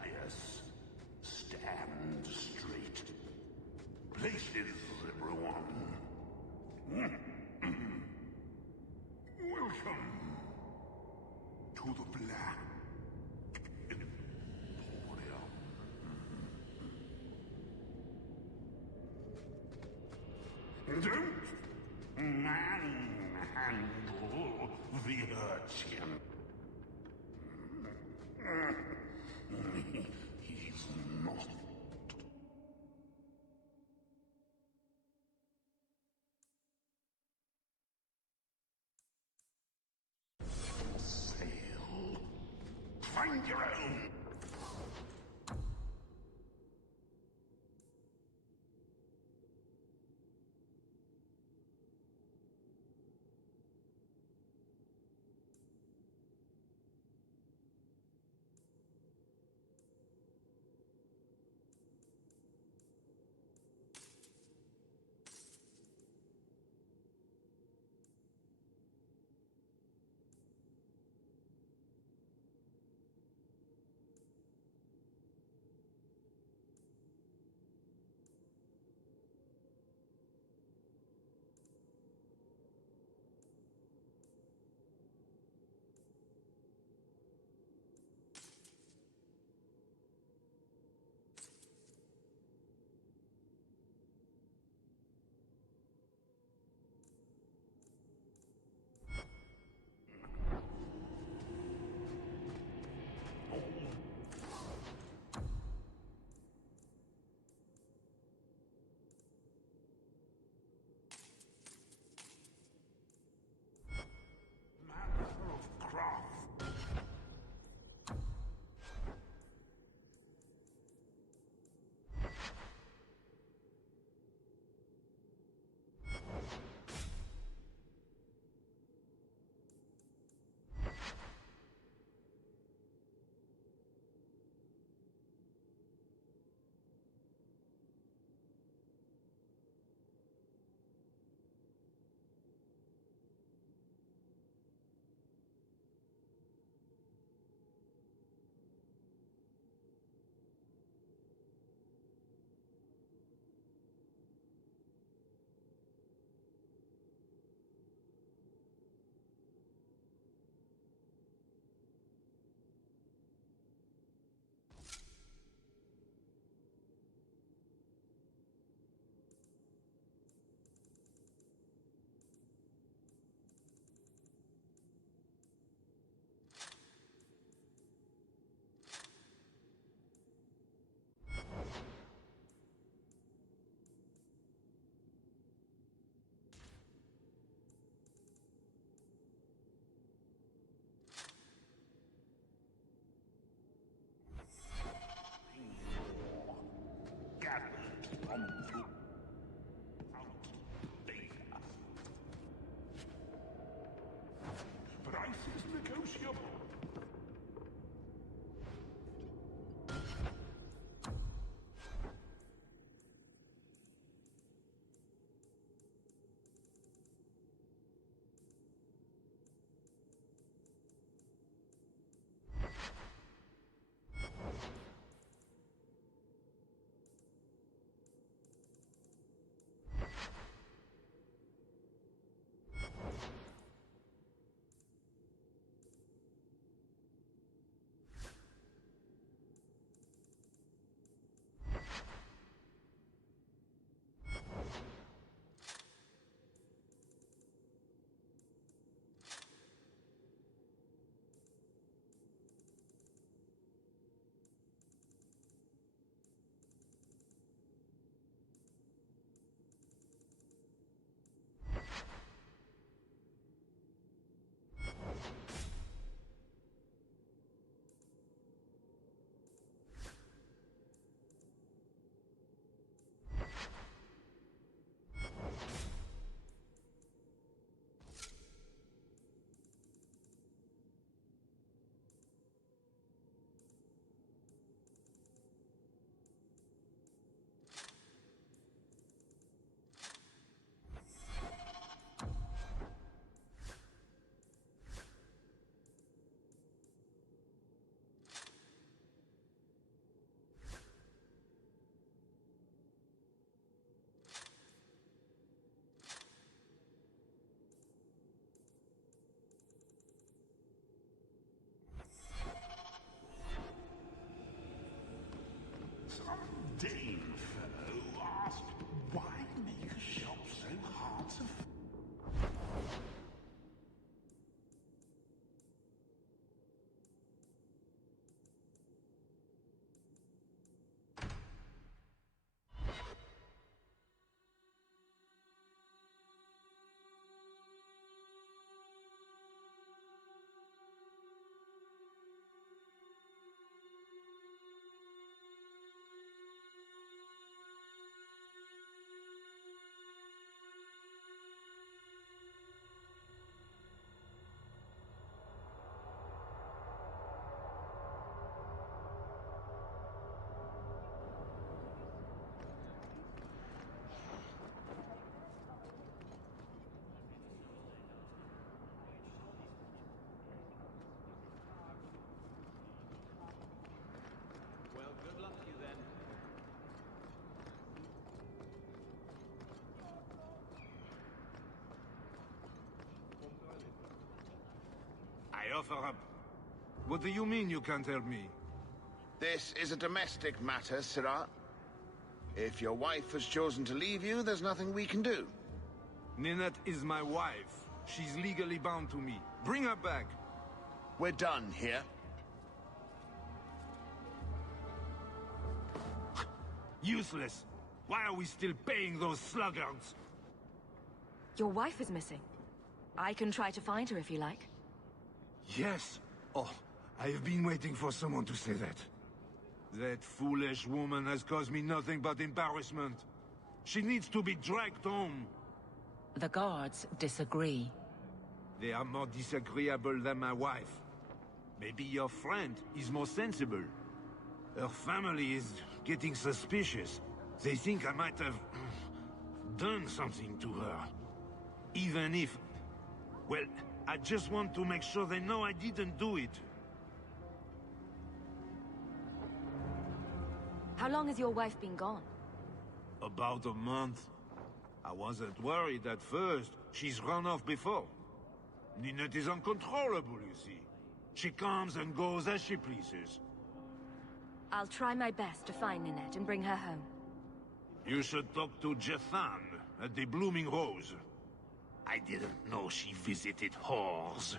Thaddeus, stand straight. Places, everyone. Welcome to the Black Emporium. Don't manhandle the urchin. He's not. Sale. Find your own. I offer up. What do you mean you can't help me? This is a domestic matter, Sirrah. If your wife has chosen to leave you, there's nothing we can do. Ninette is my wife. She's legally bound to me. Bring her back. We're done here. Useless. Why are we still paying those sluggards? Your wife is missing. I can try to find her if you like. Yes. Oh, I have been waiting for someone to say that. That foolish woman has caused me nothing but embarrassment. She needs to be dragged home. The guards disagree. They are more disagreeable than my wife. Maybe your friend is more sensible. Her family is getting suspicious. They think I might have done something to her. Even if... Well, I just want to make sure they know I didn't do it. How long has your wife been gone? About a month. I wasn't worried at first. She's run off before. Ninette is uncontrollable, you see. She comes and goes as she pleases. I'll try my best to find Ninette and bring her home. You should talk to Jethan at the Blooming Rose. I didn't know she visited whores.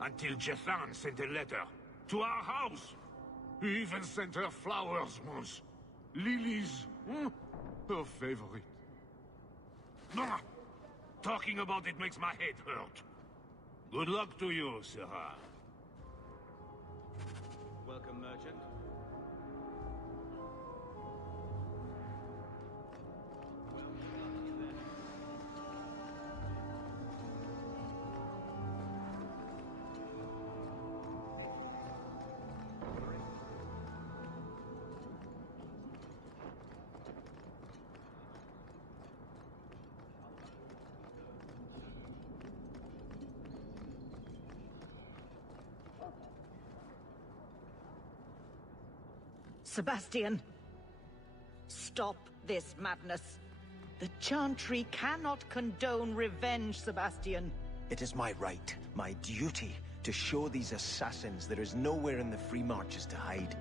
Until Jethan sent a letter to our house. He even sent her flowers once. Lilies. Her favorite. Ah, talking about it makes my head hurt. Good luck to you, Sarah. Welcome, merchant. Sebastian! Stop this madness. The Chantry cannot condone revenge, Sebastian. It is my right, my duty, to show these assassins there is nowhere in the Free Marches to hide.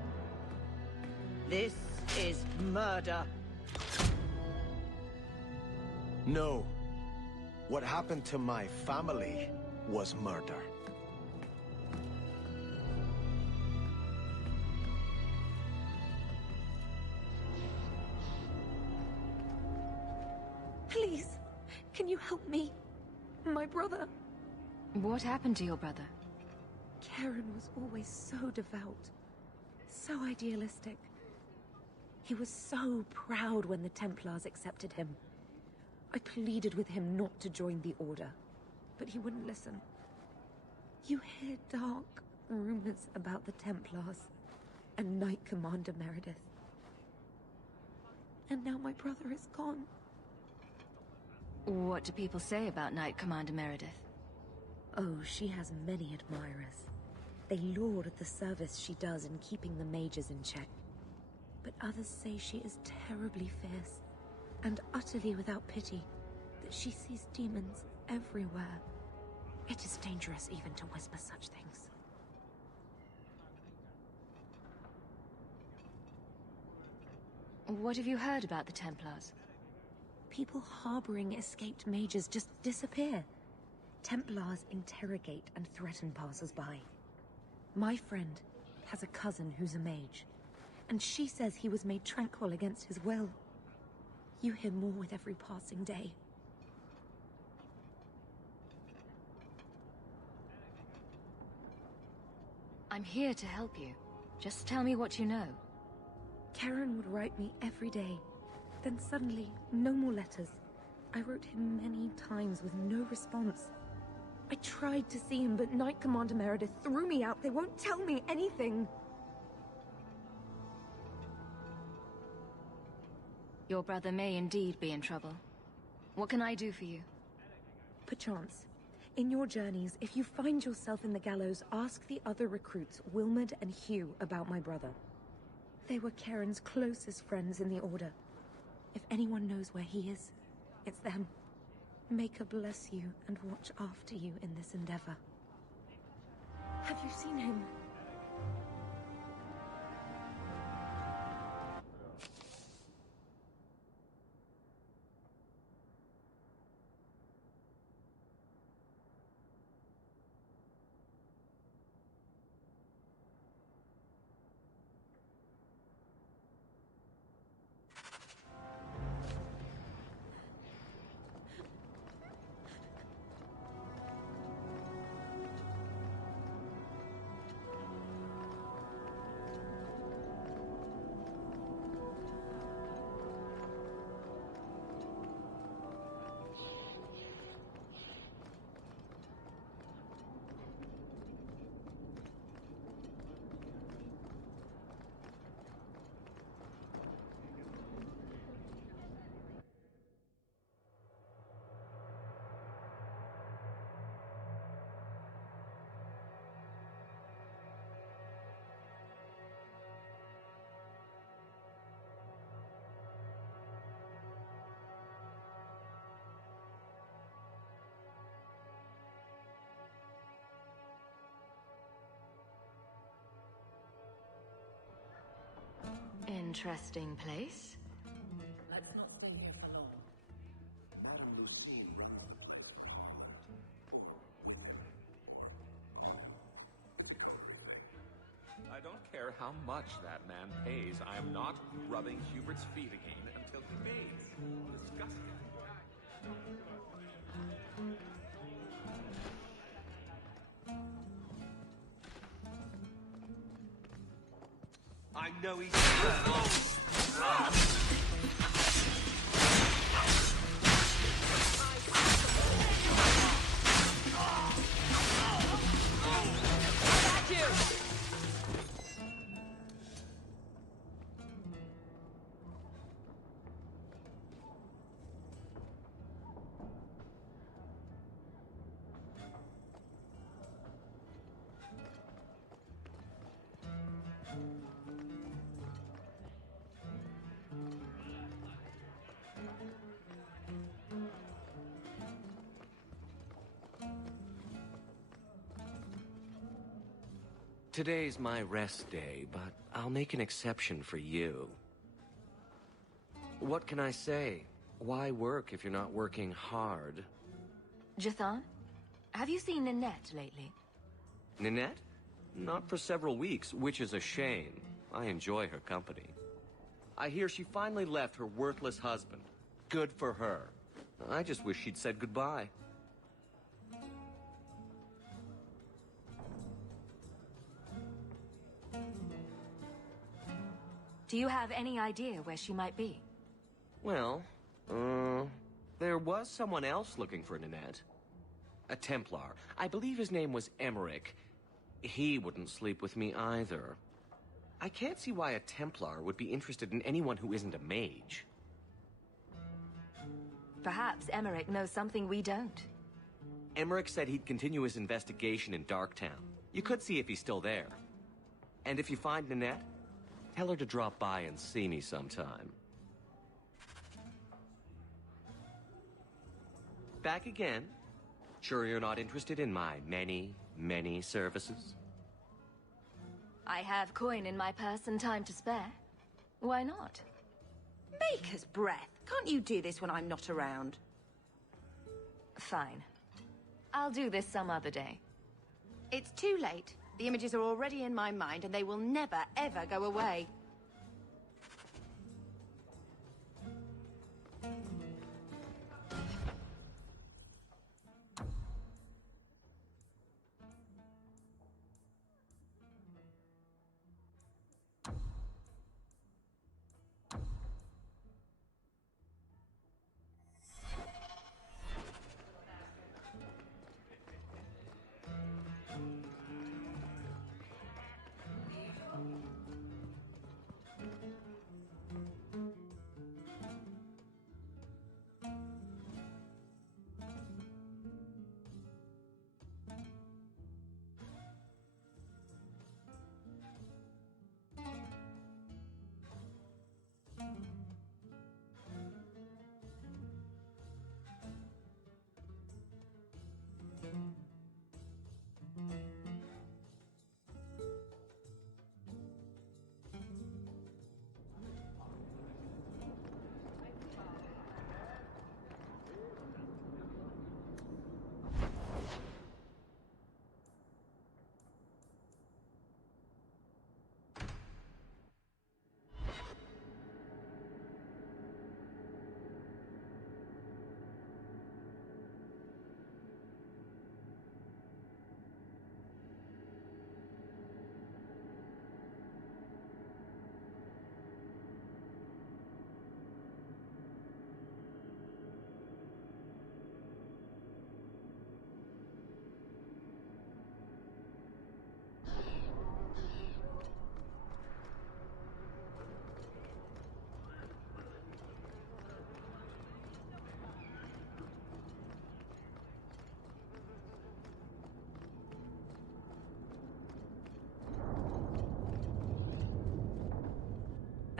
This is murder. No. What happened to my family was murder. Please, can you help me? My brother. What happened to your brother? Karen was always so devout, so idealistic. He was so proud when the Templars accepted him. I pleaded with him not to join the Order, but he wouldn't listen. You hear dark rumors about the Templars and Knight Commander Meredith. And now my brother is gone. What do people say about Knight Commander Meredith? Oh, she has many admirers. They laud the service she does in keeping the mages in check. But others say she is terribly fierce and utterly without pity, that she sees demons everywhere. It is dangerous even to whisper such things. What have you heard about the Templars? People harboring escaped mages just disappear. Templars interrogate and threaten passers-by. My friend has a cousin who's a mage, and she says he was made tranquil against his will. You hear more with every passing day. I'm here to help you. Just tell me what you know. Karen would write me every day. Then suddenly, no more letters. I wrote him many times with no response. I tried to see him, but Knight Commander Meredith threw me out. They won't tell me anything. Your brother may indeed be in trouble. What can I do for you? Perchance. In your journeys, if you find yourself in the gallows, ask the other recruits, Wilmerd and Hugh, about my brother. They were Karen's closest friends in the Order. If anyone knows where he is, it's them. May God bless you and watch after you in this endeavor. Have you seen him? Interesting place. Let's not stay here for long. I don't care how much that man pays. I am not rubbing Hubert's feet again until he pays. Disgusting. I know he's... Today's my rest day, but I'll make an exception for you. What can I say? Why work if you're not working hard? Jathan, have you seen Ninette lately? Ninette? Not for several weeks, which is a shame. I enjoy her company. I hear she finally left her worthless husband. Good for her. I just wish she'd said goodbye. Do you have any idea where she might be? Well, there was someone else looking for Ninette. A Templar. I believe his name was Emmerich. He wouldn't sleep with me either. I can't see why a Templar would be interested in anyone who isn't a mage. Perhaps Emmerich knows something we don't. Emmerich said he'd continue his investigation in Darktown. You could see if he's still there. And if you find Ninette, tell her to drop by and see me sometime. Back again? Sure you're not interested in my many, many services? I have coin in my purse and time to spare. Why not? Baker's breath. Can't you do this when I'm not around? Fine. I'll do this some other day. It's too late. The images are already in my mind, and they will never, ever go away.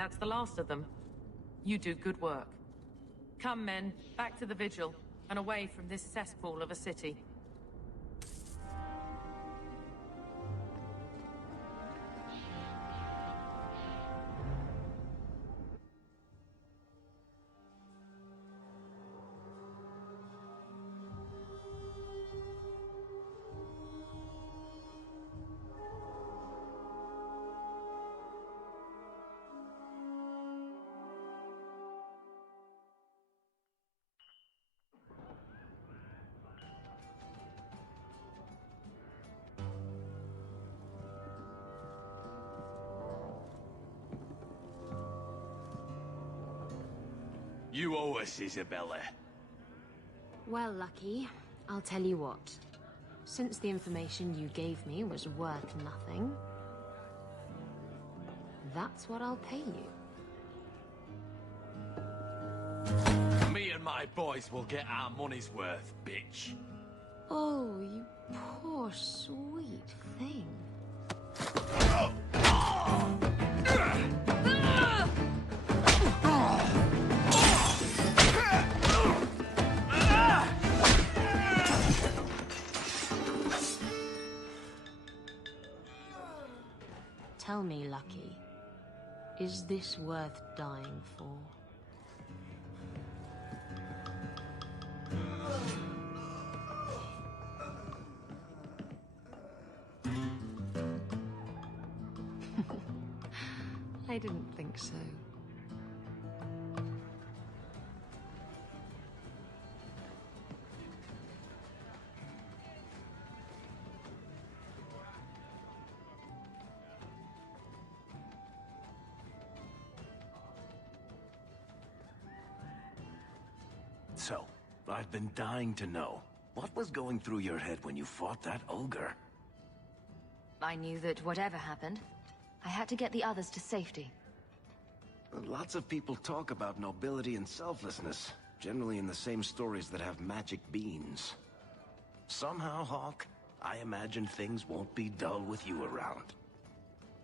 That's the last of them. You do good work. Come, men, back to the vigil, and away from this cesspool of a city. You owe us, Isabella. Well, Lucky, I'll tell you what. Since the information you gave me was worth nothing, that's what I'll pay you. Me and my boys will get our money's worth, bitch. Oh, you poor sweet thing. Tell me, Lucky, is this worth dying for? I didn't think so. So, I've been dying to know. What was going through your head when you fought that ogre? I knew that whatever happened, I had to get the others to safety. Lots of people talk about nobility and selflessness, generally in the same stories that have magic beans. Somehow, Hawk, I imagine things won't be dull with you around.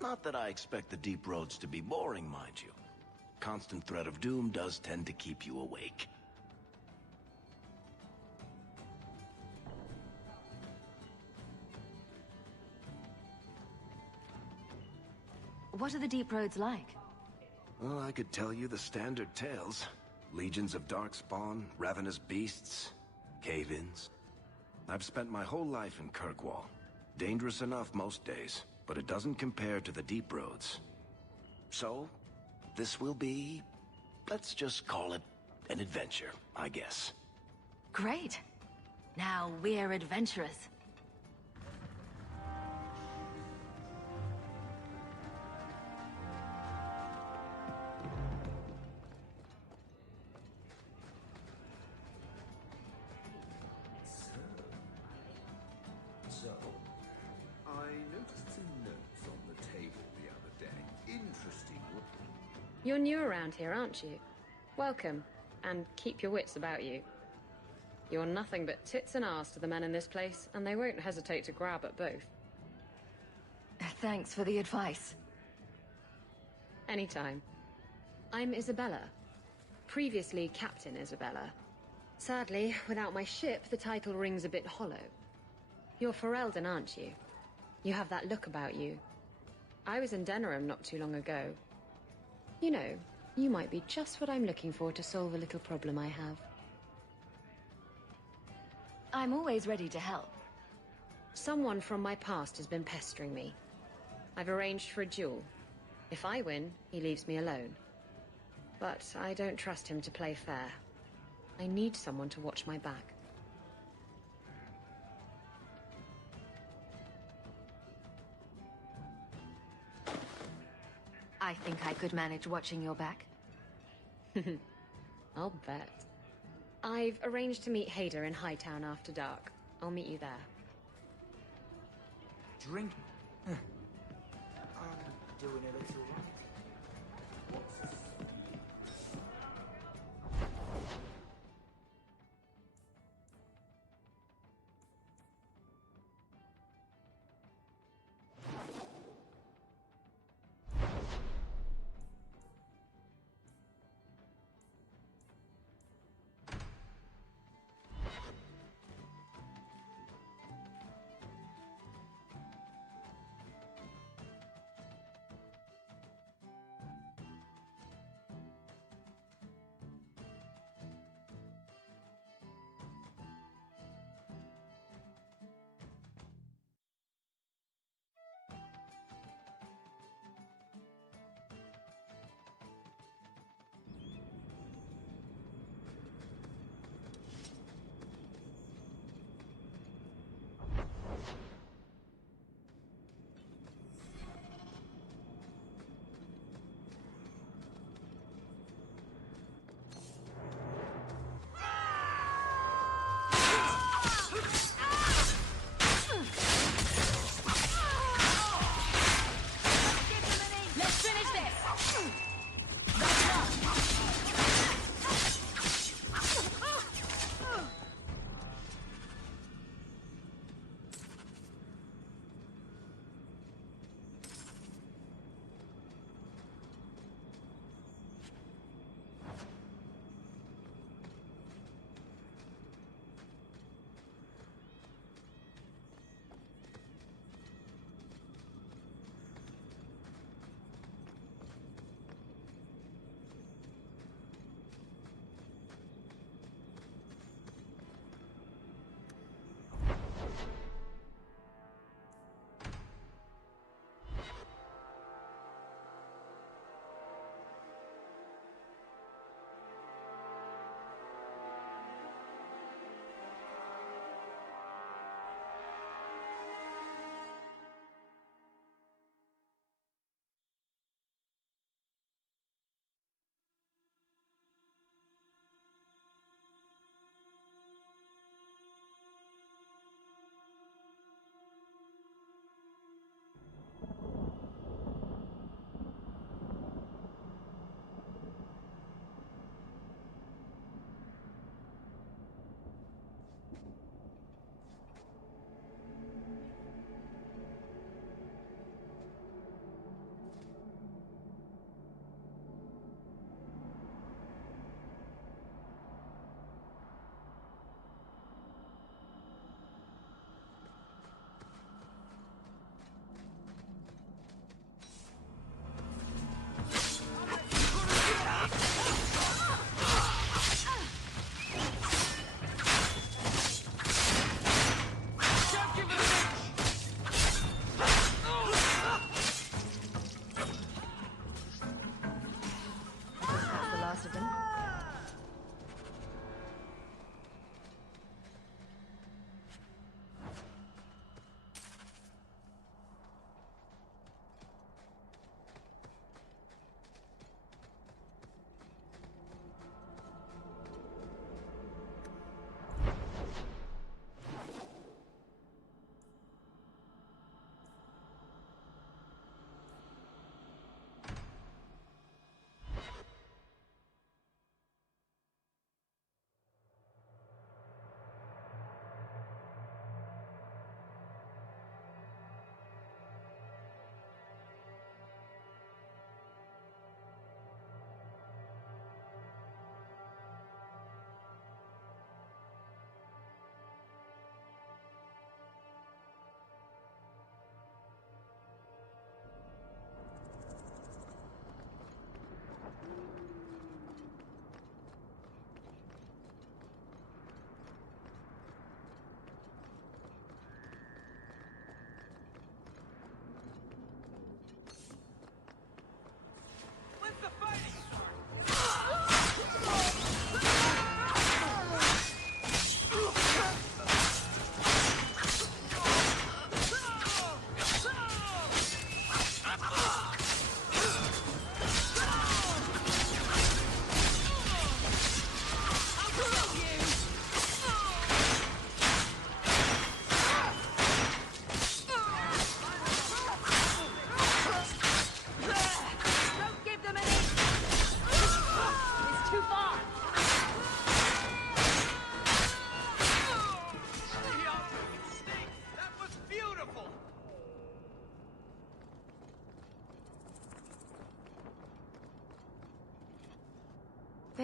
Not that I expect the deep roads to be boring, mind you. Constant threat of doom does tend to keep you awake. What are the deep roads like? Well, I could tell you the standard tales. Legions of darkspawn, ravenous beasts, cave-ins. I've spent my whole life in Kirkwall. Dangerous enough most days, but it doesn't compare to the deep roads. So, this will be... let's just call it an adventure, I guess. Great. Now we're adventurous. So, I noticed some notes on the table the other day. Interesting. You're new around here, aren't you? Welcome, and keep your wits about you. You're nothing but tits and arse to the men in this place, and they won't hesitate to grab at both. Thanks for the advice. Anytime. I'm Isabella. Previously Captain Isabella. Sadly, without my ship, the title rings a bit hollow. You're Ferelden, aren't you? You have that look about you. I was in Denerim not too long ago. You know, you might be just what I'm looking for to solve a little problem I have. I'm always ready to help. Someone from my past has been pestering me. I've arranged for a duel. If I win, he leaves me alone. But I don't trust him to play fair. I need someone to watch my back. I think I could manage watching your back. I'll bet. I've arranged to meet Hader in Hightown after dark. I'll meet you there. Drink. I'm doing a little right.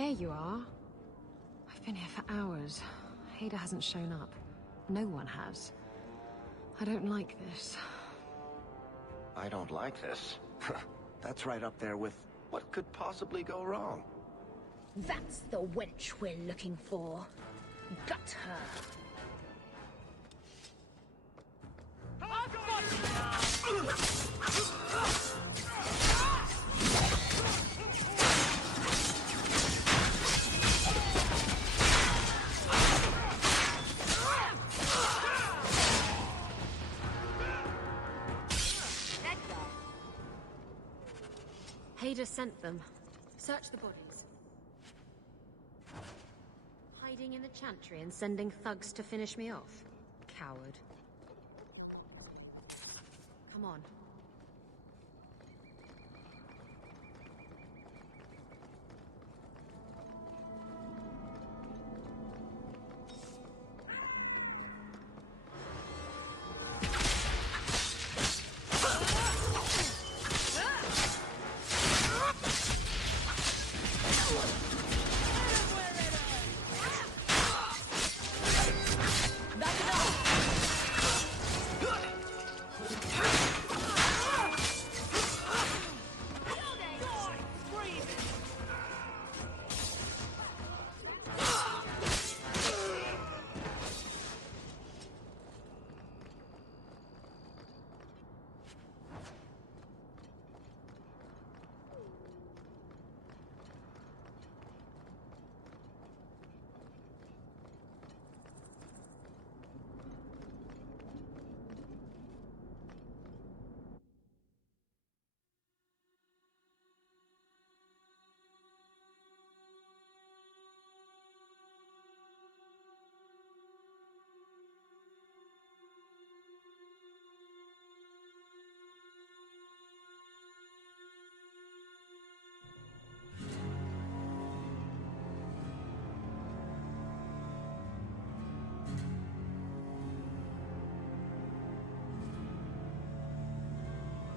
There you are. I've been here for hours. Hader hasn't shown up. No one has. I don't like this. I don't like this. That's right up there with what could possibly go wrong. That's the wench we're looking for. Got her. Hader sent them. Search the bodies. Hiding in the chantry and sending thugs to finish me off. Coward. Come on.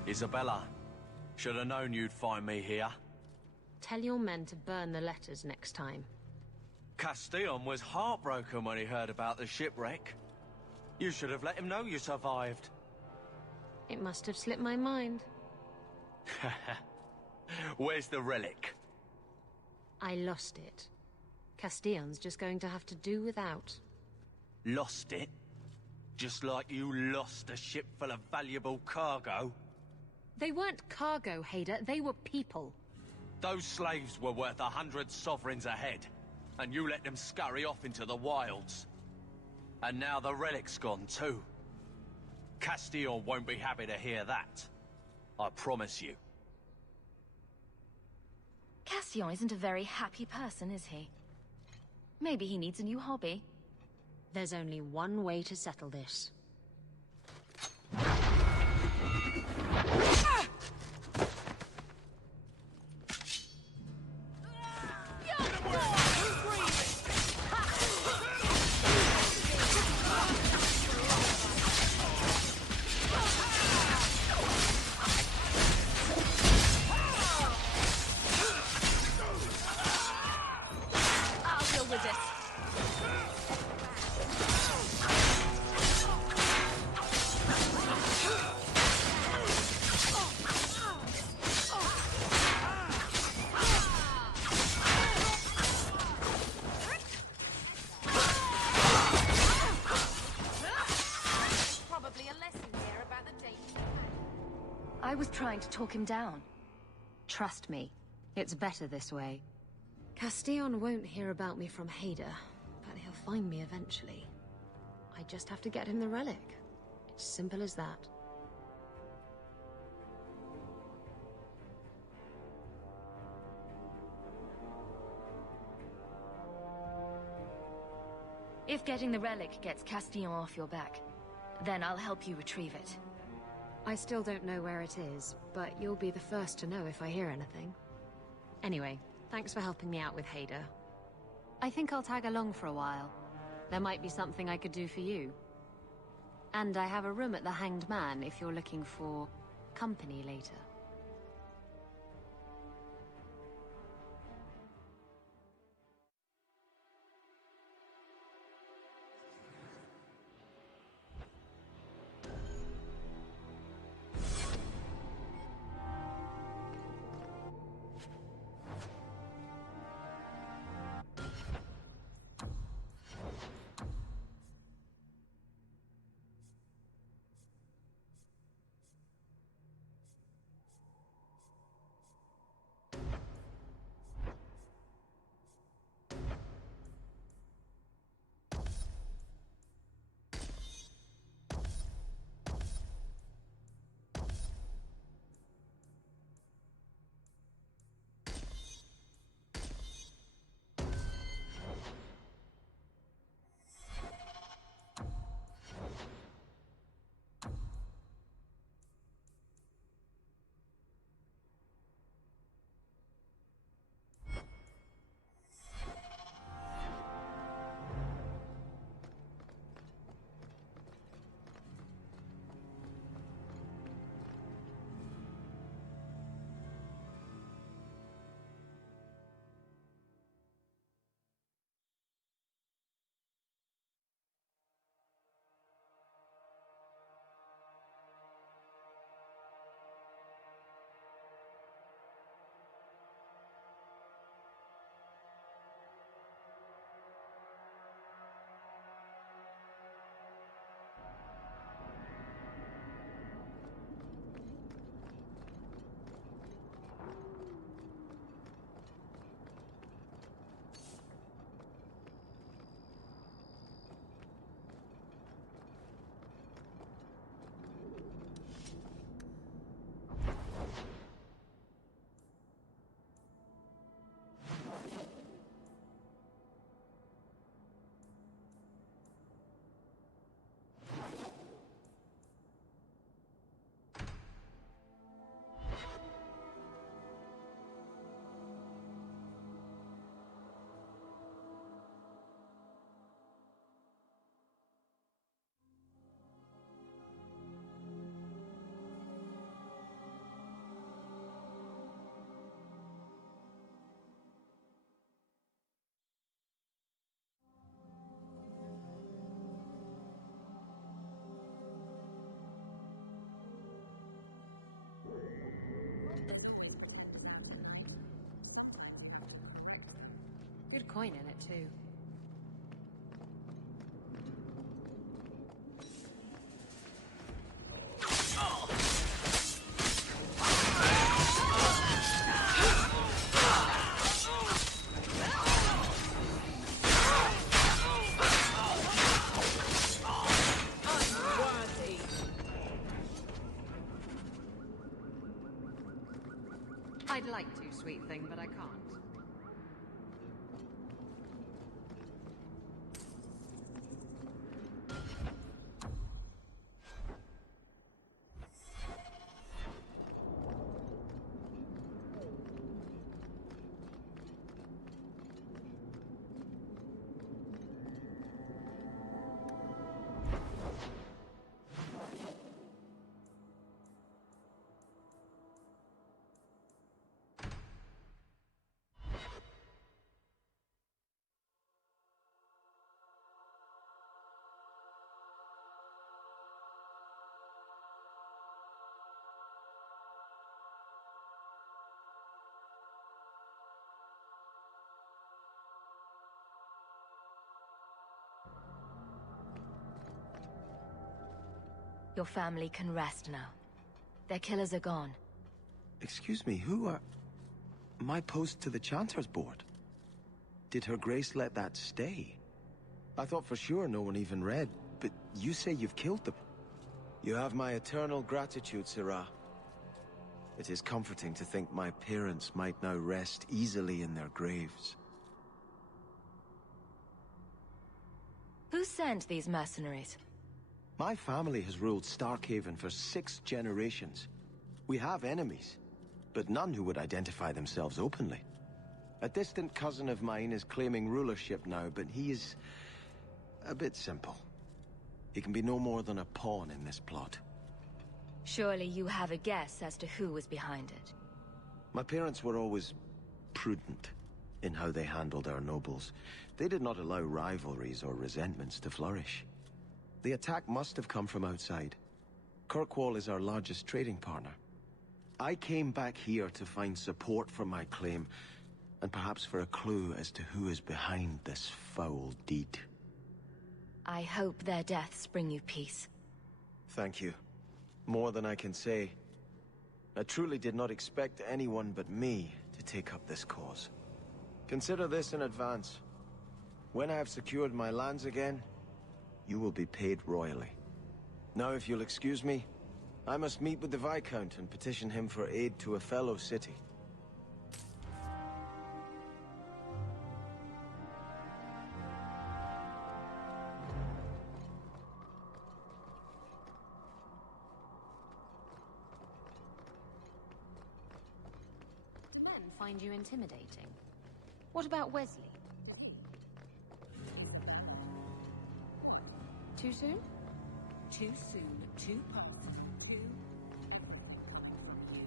Isabella, should have known you'd find me here. Tell your men to burn the letters next time. Castillon was heartbroken when he heard about the shipwreck. You should have let him know you survived. It must have slipped my mind. Where's the relic? I lost it. Castillon's just going to have to do without. Lost it? Just like you lost a ship full of valuable cargo? They weren't cargo, Hader. They were people. Those slaves were worth 100 sovereigns a head, and you let them scurry off into the wilds. And now the relic's gone too. Castillon won't be happy to hear that. I promise you. Castillon isn't a very happy person, is he? Maybe he needs a new hobby. There's only one way to settle this. I was trying to talk him down. Trust me, it's better this way. Castillon won't hear about me from Hader, but he'll find me eventually. I just have to get him the relic. It's simple as that. If getting the relic gets Castillon off your back, then I'll help you retrieve it. I still don't know where it is, but you'll be the first to know if I hear anything. Anyway, thanks for helping me out with Hader. I think I'll tag along for a while. There might be something I could do for you. And I have a room at the Hanged Man if you're looking for company later. coin in it, too. I'd like to, sweet thing, but I can't. Your family can rest now. Their killers are gone. Excuse me, who are... My post to the Chanter's board? Did Her Grace let that stay? I thought for sure no one even read, but you say you've killed them. You have my eternal gratitude, Sirrah. It is comforting to think my parents might now rest easily in their graves. Who sent these mercenaries? My family has ruled Starkhaven for 6 generations. We have enemies, but none who would identify themselves openly. A distant cousin of mine is claiming rulership now, but he is a bit simple. He can be no more than a pawn in this plot. Surely you have a guess as to who was behind it. My parents were always prudent in how they handled our nobles. They did not allow rivalries or resentments to flourish. The attack must have come from outside. Kirkwall is our largest trading partner. I came back here to find support for my claim, and perhaps for a clue as to who is behind this foul deed. I hope their deaths bring you peace. Thank you. More than I can say. I truly did not expect anyone but me to take up this cause. Consider this in advance. When I have secured my lands again, you will be paid royally. Now, if you'll excuse me, I must meet with the Viscount and petition him for aid to a fellow city. The men find you intimidating. What about Wesley? Too soon? Too soon, too past. Who? Coming from you.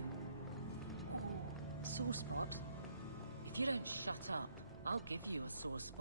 Sore spot? If you don't shut up, I'll give you a sore spot.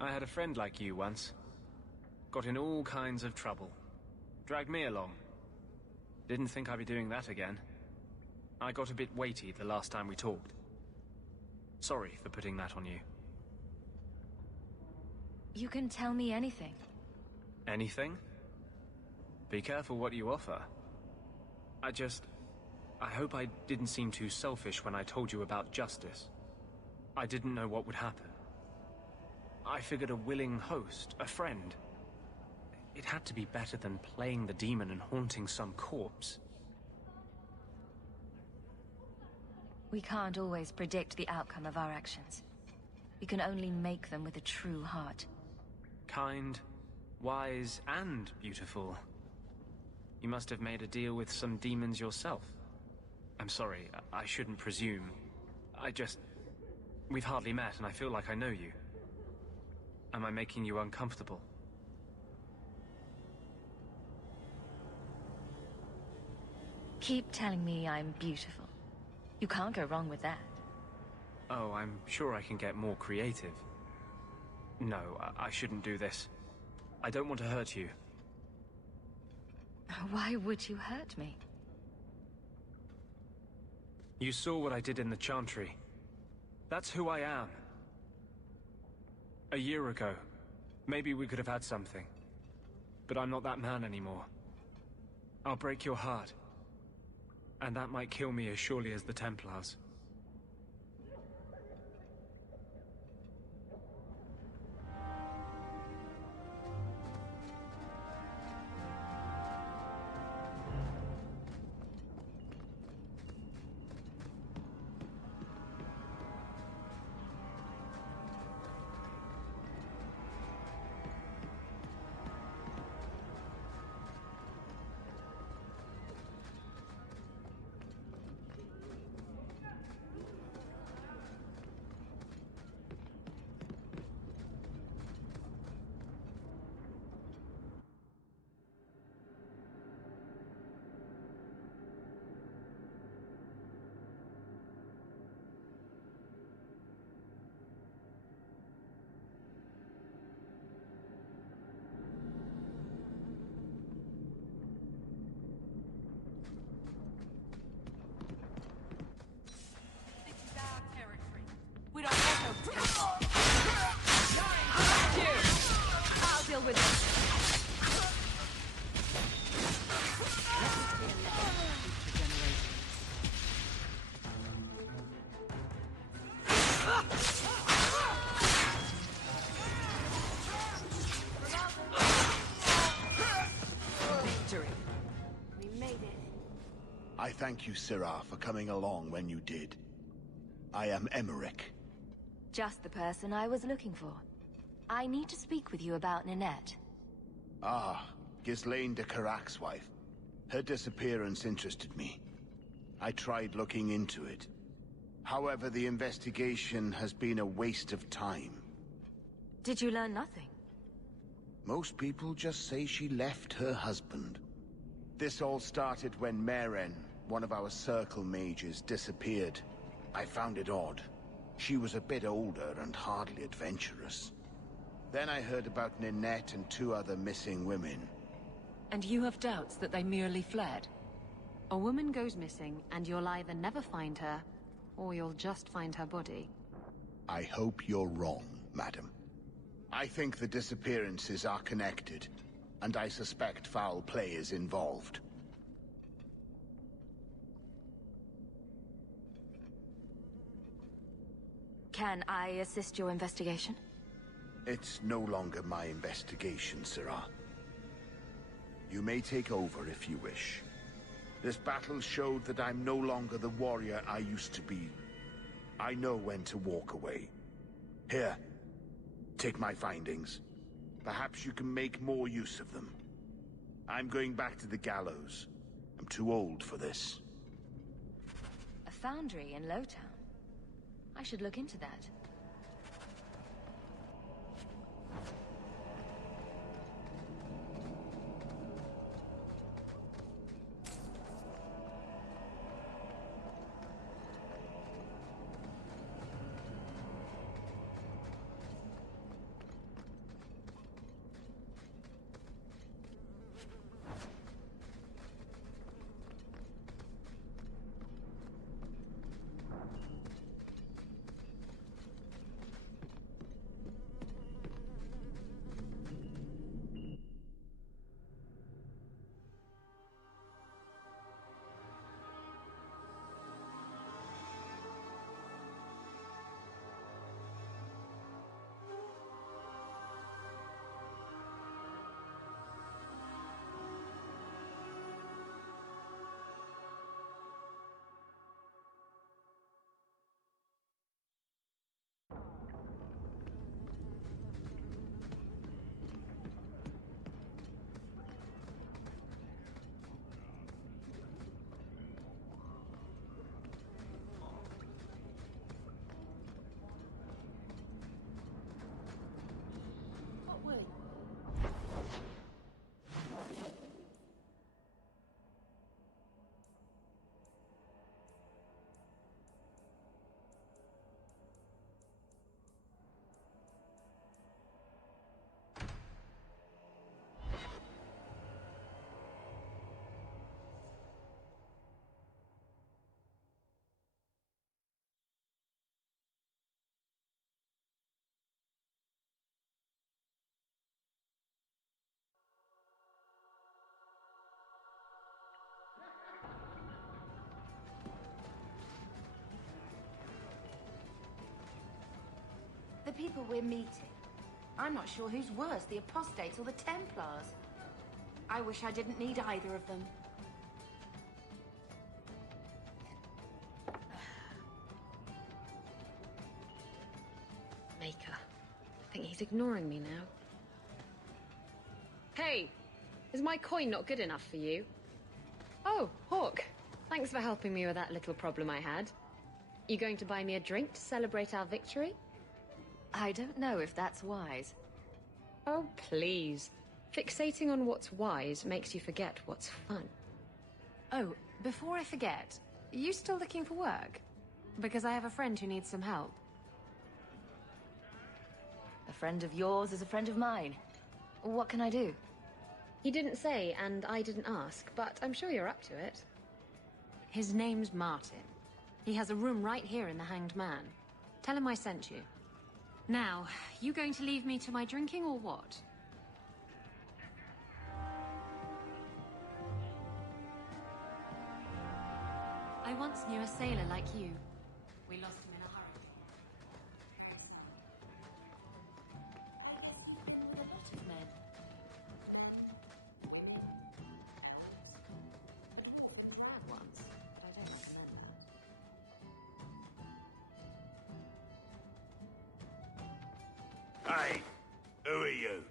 I had a friend like you once. Got in all kinds of trouble. Dragged me along. Didn't think I'd be doing that again. I got a bit weighty the last time we talked. Sorry for putting that on you. You can tell me anything. Anything? Be careful what you offer. I hope I didn't seem too selfish when I told you about justice. I didn't know what would happen. I figured a willing host, a friend. It had to be better than playing the demon and haunting some corpse. We can't always predict the outcome of our actions. We can only make them with a true heart. Kind, wise, and beautiful. You must have made a deal with some demons yourself. I'm sorry, I shouldn't presume. We've hardly met, and I feel like I know you. Am I making you uncomfortable? Keep telling me I'm beautiful. You can't go wrong with that. Oh, I'm sure I can get more creative. No, I shouldn't do this. I don't want to hurt you. Why would you hurt me? You saw what I did in the Chantry. That's who I am. A year ago, maybe we could have had something. But I'm not that man anymore. I'll break your heart. And that might kill me as surely as the Templars. We don't want no tension. I'll deal with it. Victory. We made it. I thank you, Syrah, for coming along when you did. I am Emmerich. Just the person I was looking for. I need to speak with you about Ninette. Ah, Ghislaine de Carac's wife. Her disappearance interested me. I tried looking into it. However, the investigation has been a waste of time. Did you learn nothing? Most people just say she left her husband. This all started when Meren, one of our Circle mages, disappeared. I found it odd. She was a bit older and hardly adventurous. Then I heard about Ninette and 2 other missing women. And you have doubts that they merely fled? A woman goes missing, and you'll either never find her, or you'll just find her body. I hope you're wrong, madam. I think the disappearances are connected, and I suspect foul play is involved. Can I assist your investigation? It's no longer my investigation, Syrah. You may take over if you wish. This battle showed that I'm no longer the warrior I used to be. I know when to walk away. Here, take my findings. Perhaps you can make more use of them. I'm going back to the gallows. I'm too old for this. A foundry in Lowtown. I should look into that. people we're meeting, I'm not sure who's worse, the Apostates or the Templars. I wish I didn't need either of them. Maker. I think he's ignoring me now. Hey! Is my coin not good enough for you? Oh, Hawk. Thanks for helping me with that little problem I had. You going to buy me a drink to celebrate our victory? I don't know if that's wise. Oh, please. Fixating on what's wise makes you forget what's fun. Oh, before I forget, are you still looking for work? Because I have a friend who needs some help. A friend of yours is a friend of mine. What can I do? He didn't say, and I didn't ask, but I'm sure you're up to it. His name's Martin. He has a room right here in the Hanged Man. Tell him I sent you. Now, you going to leave me to my drinking or what? I once knew a sailor like you. We lost him in a hurricane. A lot of men. A dwarf and drag once, but I don't recommend that. Hey, who are you?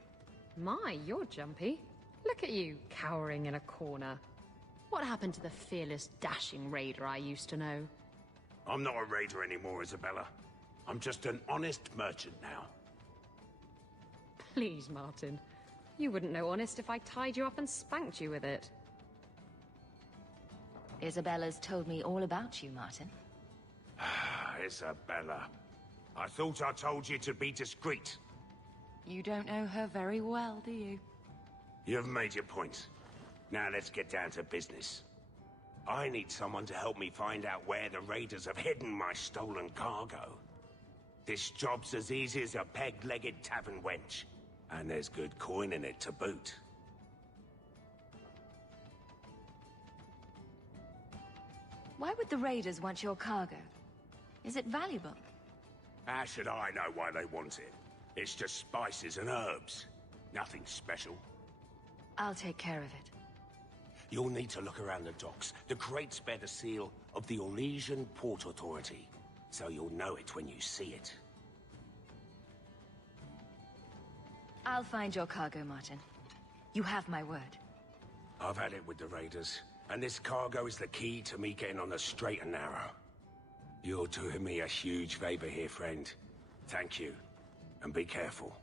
My, you're jumpy. Look at you, cowering in a corner. What happened to the fearless, dashing raider I used to know? I'm not a raider anymore, Isabella. I'm just an honest merchant now. Please, Martin. You wouldn't know honest if I tied you up and spanked you with it. Isabella's told me all about you, Martin. Isabella. I thought I told you to be discreet. You don't know her very well, do you? You've made your point. Now let's get down to business. I need someone to help me find out where the raiders have hidden my stolen cargo. This job's as easy as a peg-legged tavern wench. And there's good coin in it to boot. Why would the raiders want your cargo? Is it valuable? How should I know why they want it? It's just spices and herbs. Nothing special. I'll take care of it. You'll need to look around the docks. The crates bear the seal of the Orlesian Port Authority, so you'll know it when you see it. I'll find your cargo, Martin. You have my word. I've had it with the raiders, and this cargo is the key to me getting on the straight and narrow. You're doing me a huge favor here, friend. Thank you, and be careful.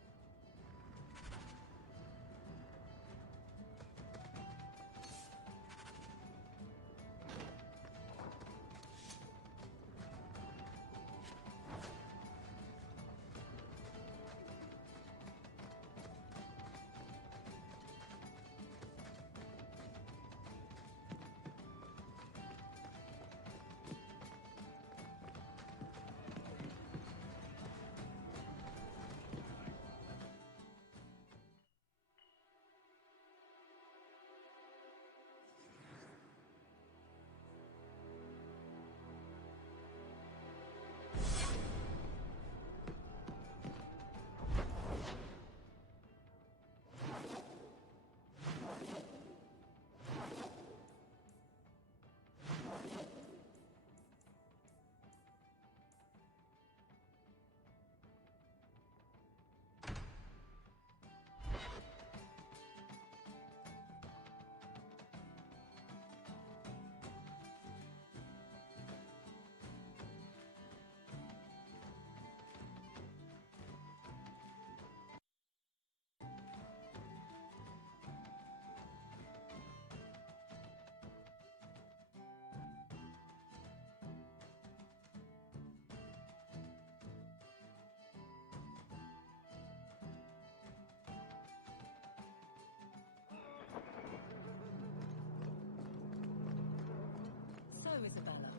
Isabella.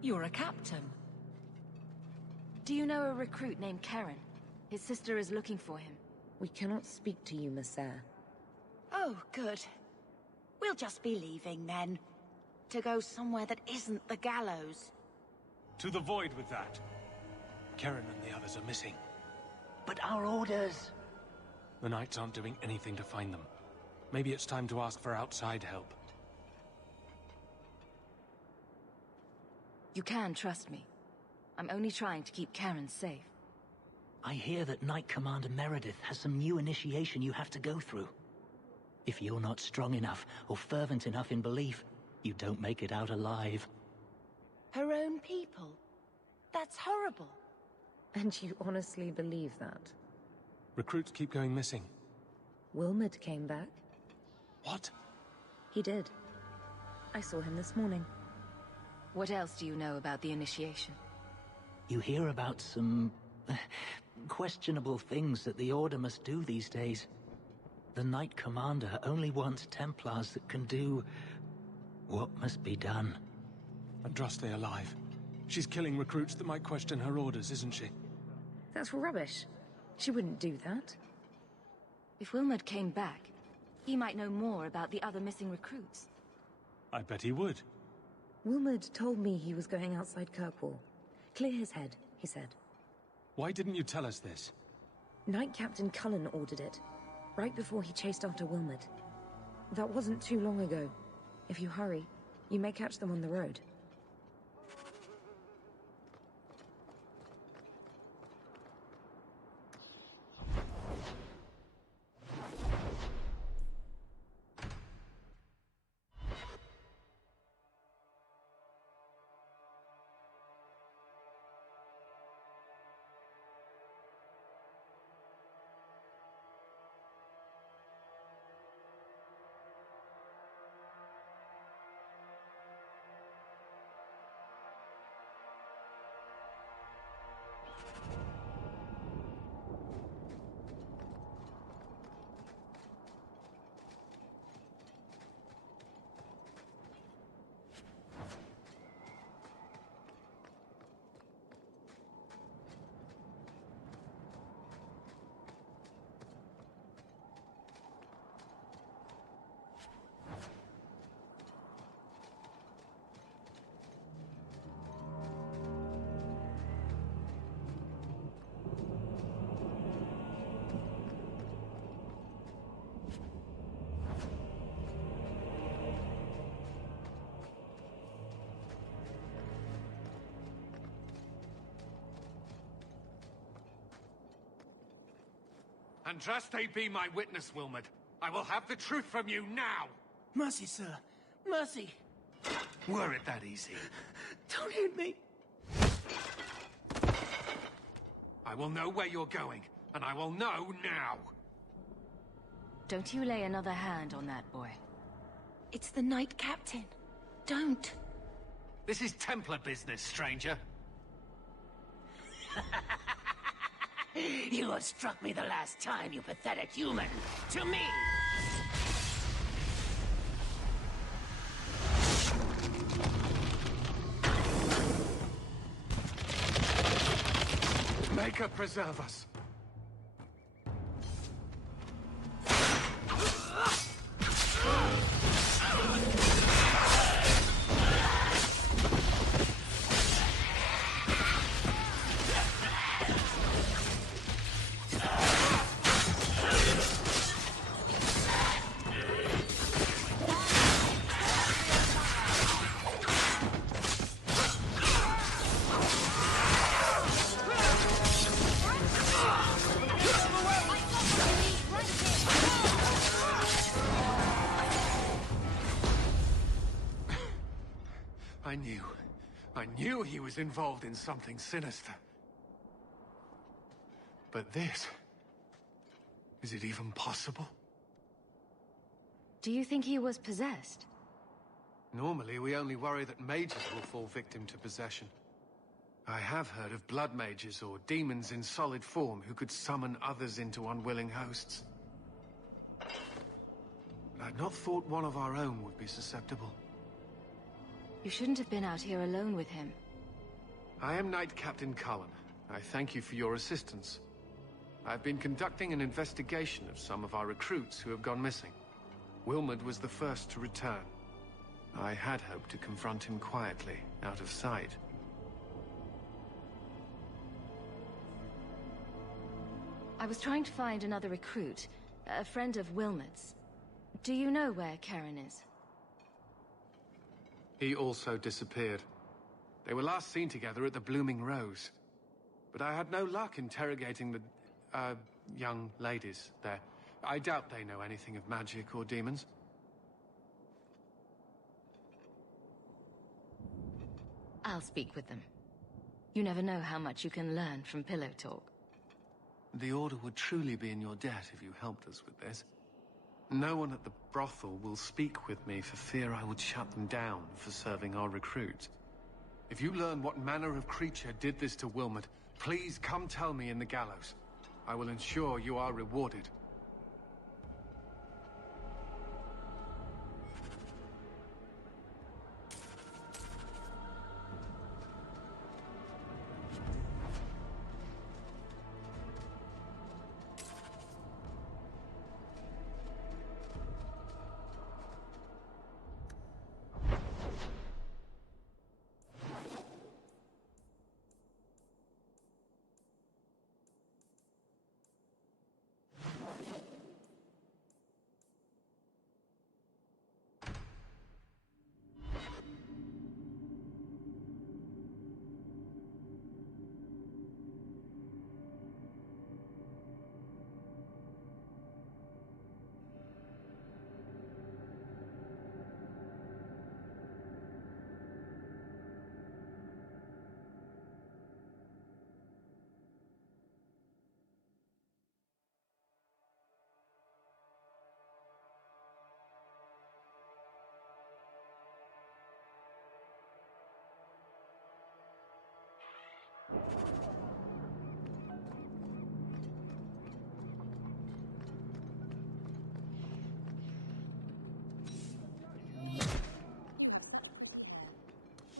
You're a captain. Do you know a recruit named Karen? His sister is looking for him. We cannot speak to you, Messere. Oh, good. We'll just be leaving then. To go somewhere that isn't the gallows. To the void with that. Karen and the others are missing. But our orders... The Knights aren't doing anything to find them. Maybe it's time to ask for outside help. You can trust me. I'm only trying to keep Karen safe. I hear that Knight Commander Meredith has some new initiation you have to go through. If you're not strong enough or fervent enough in belief, you don't make it out alive. Her own people? That's horrible. And you honestly believe that? Recruits keep going missing. Wilmot came back. What? He did. I saw him this morning. What else do you know about the initiation? You hear about some... questionable things that the Order must do these days. The Knight Commander only wants Templars that can do... what must be done. Andraste alive. She's killing recruits that might question her orders, isn't she? That's rubbish. She wouldn't do that. If Wilmot came back, he might know more about the other missing recruits. I bet he would. Wilmot told me he was going outside Kirkwall. Clear his head, he said. Why didn't you tell us this? Knight Captain Cullen ordered it, right before he chased after Wilmot. That wasn't too long ago. If you hurry, you may catch them on the road. Andraste be my witness, Wilmot. I will have the truth from you now! Mercy, sir. Mercy. Were it that easy? Don't hit me. I will know where you're going, and I will know now! Don't you lay another hand on that boy. It's the Knight Captain. Don't. This is Templar business, stranger. You have struck me the last time, you pathetic human. To me! Maker preserve us. I knew he was involved in something sinister. But this... is it even possible? Do you think he was possessed? Normally, we only worry that mages will fall victim to possession. I have heard of blood mages or demons in solid form who could summon others into unwilling hosts. I'd not thought one of our own would be susceptible. You shouldn't have been out here alone with him. I am Knight Captain Cullen. I thank you for your assistance. I've been conducting an investigation of some of our recruits who have gone missing. Wilmot was the first to return. I had hoped to confront him quietly, out of sight. I was trying to find another recruit, a friend of Wilmot's. Do you know where Karen is? He also disappeared. They were last seen together at the Blooming Rose. But I had no luck interrogating the, young ladies there. I doubt they know anything of magic or demons. I'll speak with them. You never know how much you can learn from pillow talk. The Order would truly be in your debt if you helped us with this. No one at the brothel will speak with me for fear I would shut them down for serving our recruits. If you learn what manner of creature did this to Wilmot, please come tell me in the gallows. I will ensure you are rewarded.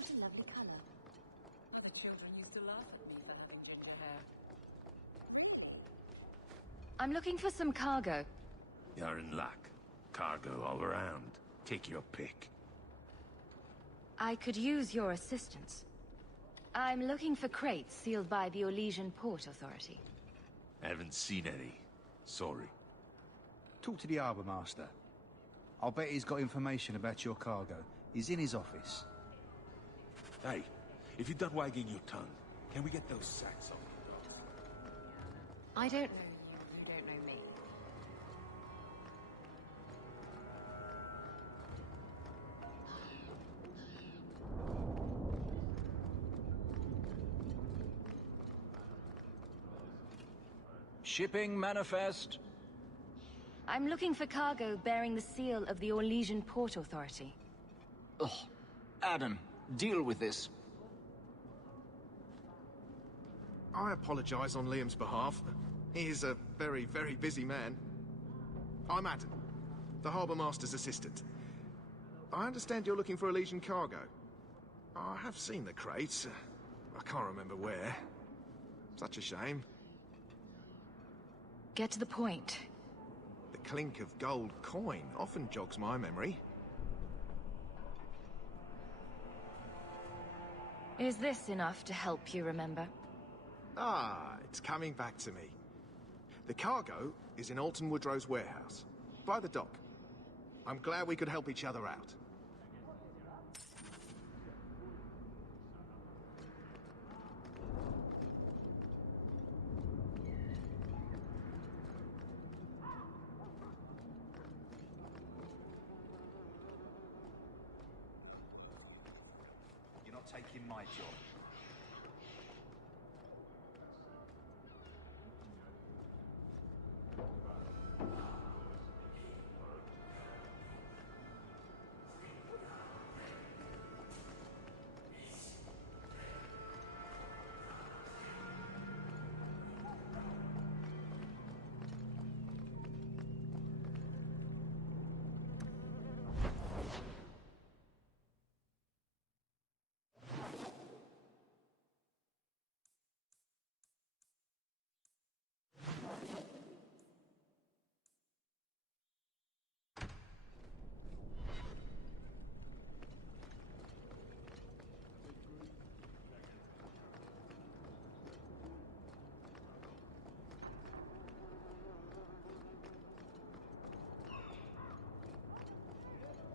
What a lovely color. Other children used to laugh at me for having ginger hair. I'm looking for some cargo. You're in luck. Cargo all around. Take your pick. I could use your assistance. I'm looking for crates sealed by the Orlesian Port Authority. Haven't seen any. Sorry. Talk to the harbour master. I'll bet he's got information about your cargo. He's in his office. Hey, if you're done wagging your tongue, can we get those sacks off? I don't know you don't know me. Shipping manifest. I'm looking for cargo bearing the seal of the Orlesian Port Authority. Ugh. Adam, deal with this. I apologize on Liam's behalf. He is a very, very busy man. I'm Adam, the Harbour Master's assistant. I understand you're looking for Orlesian cargo. I have seen the crates. I can't remember where. Such a shame. Get to the point. The clink of gold coin often jogs my memory. Is this enough to help you remember? Ah, it's coming back to me. The cargo is in Alton Woodrow's warehouse, by the dock. I'm glad we could help each other out. You're not taking my job.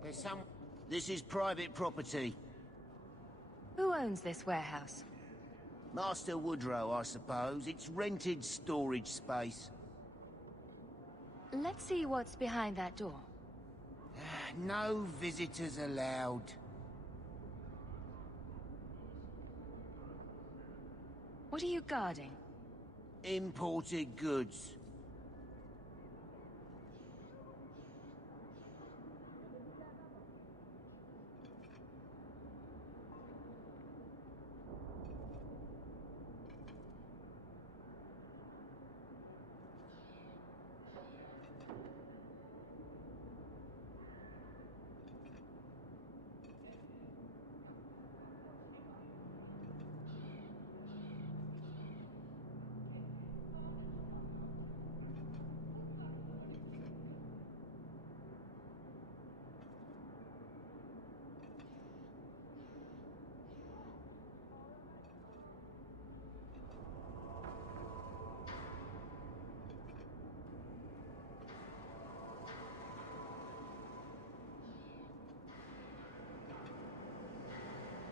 There's some... This is private property. Who owns this warehouse? Master Woodrow, I suppose. It's rented storage space. Let's see what's behind that door. No visitors allowed. What are you guarding? Imported goods.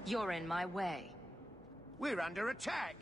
You're in my way. We're under attack!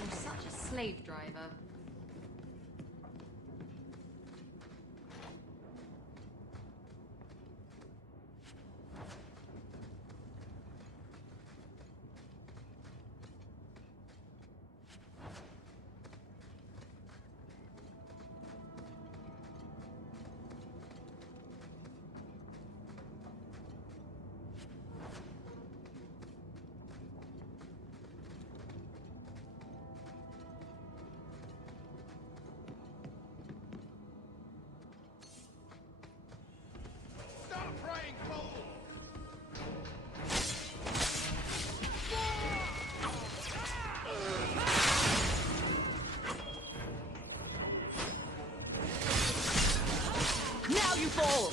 I'm such a slave driver. Now you fall!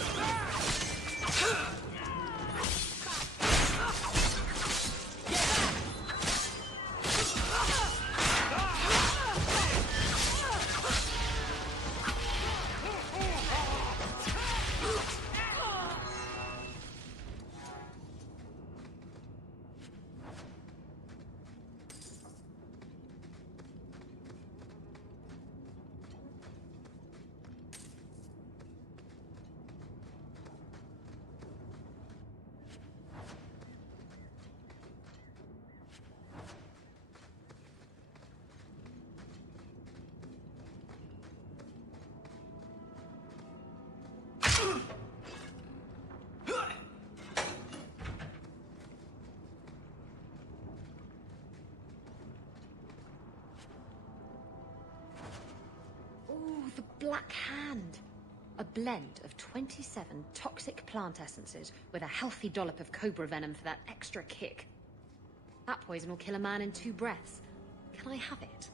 Ooh, the Black Hand. A blend of 27 toxic plant essences with a healthy dollop of cobra venom for that extra kick. That poison will kill a man in 2 breaths. Can I have it?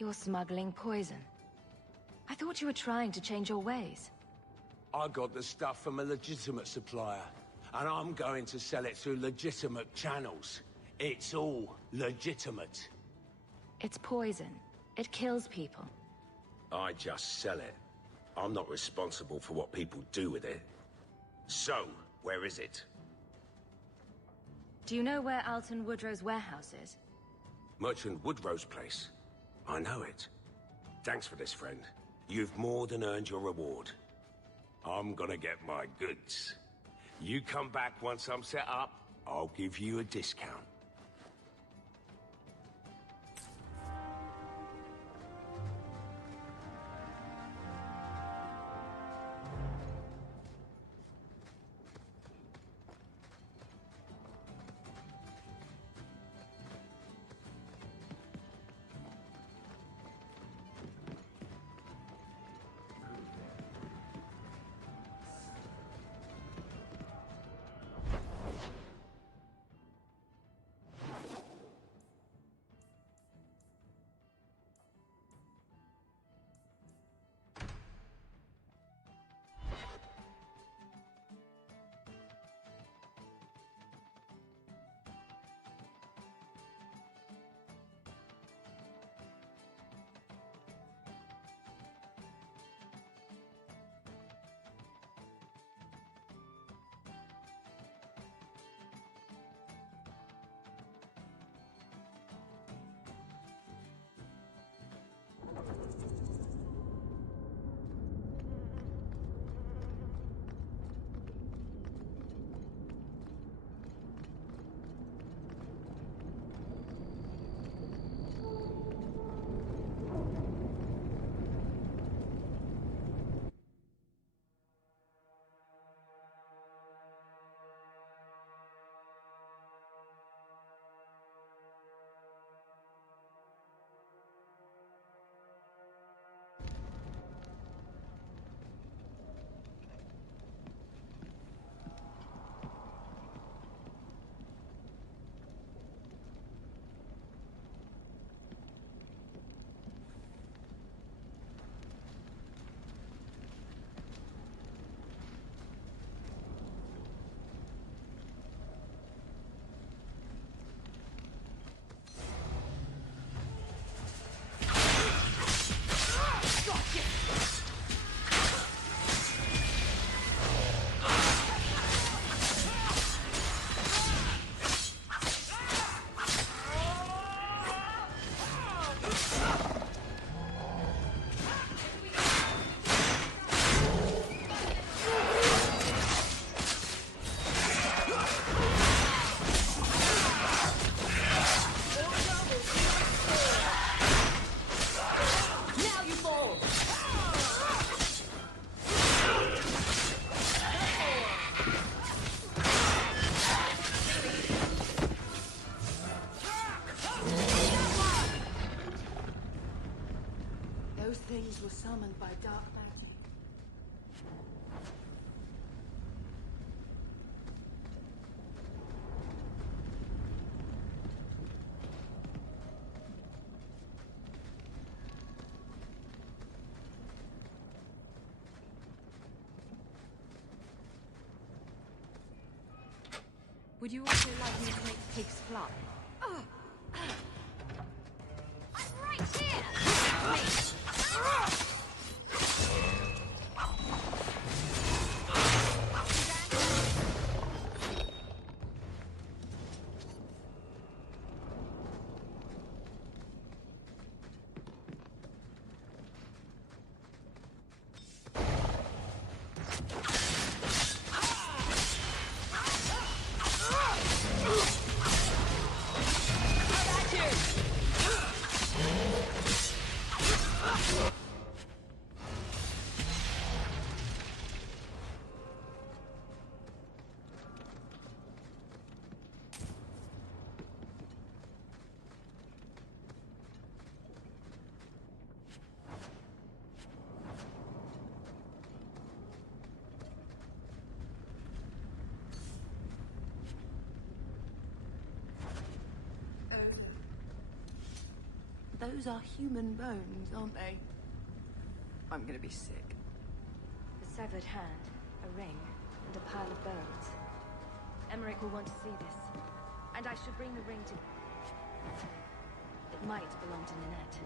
You're smuggling poison. I thought you were trying to change your ways. I got the stuff from a legitimate supplier, and I'm going to sell it through legitimate channels. It's all legitimate. It's poison. It kills people. I just sell it. I'm not responsible for what people do with it. So, where is it? Do you know where Alton Woodrow's warehouse is? Merchant Woodrow's place. I know it. Thanks for this, friend. You've more than earned your reward. I'm gonna get my goods. You come back once I'm set up, I'll give you a discount. Those things were summoned by dark magic. Would you also like me to make pigs fly? I'm right here! How about you? Those are human bones, aren't they? I'm gonna be sick. A severed hand, a ring, and a pile of bones. Emmerich will want to see this. And I should bring the ring to... It might belong to Ninette.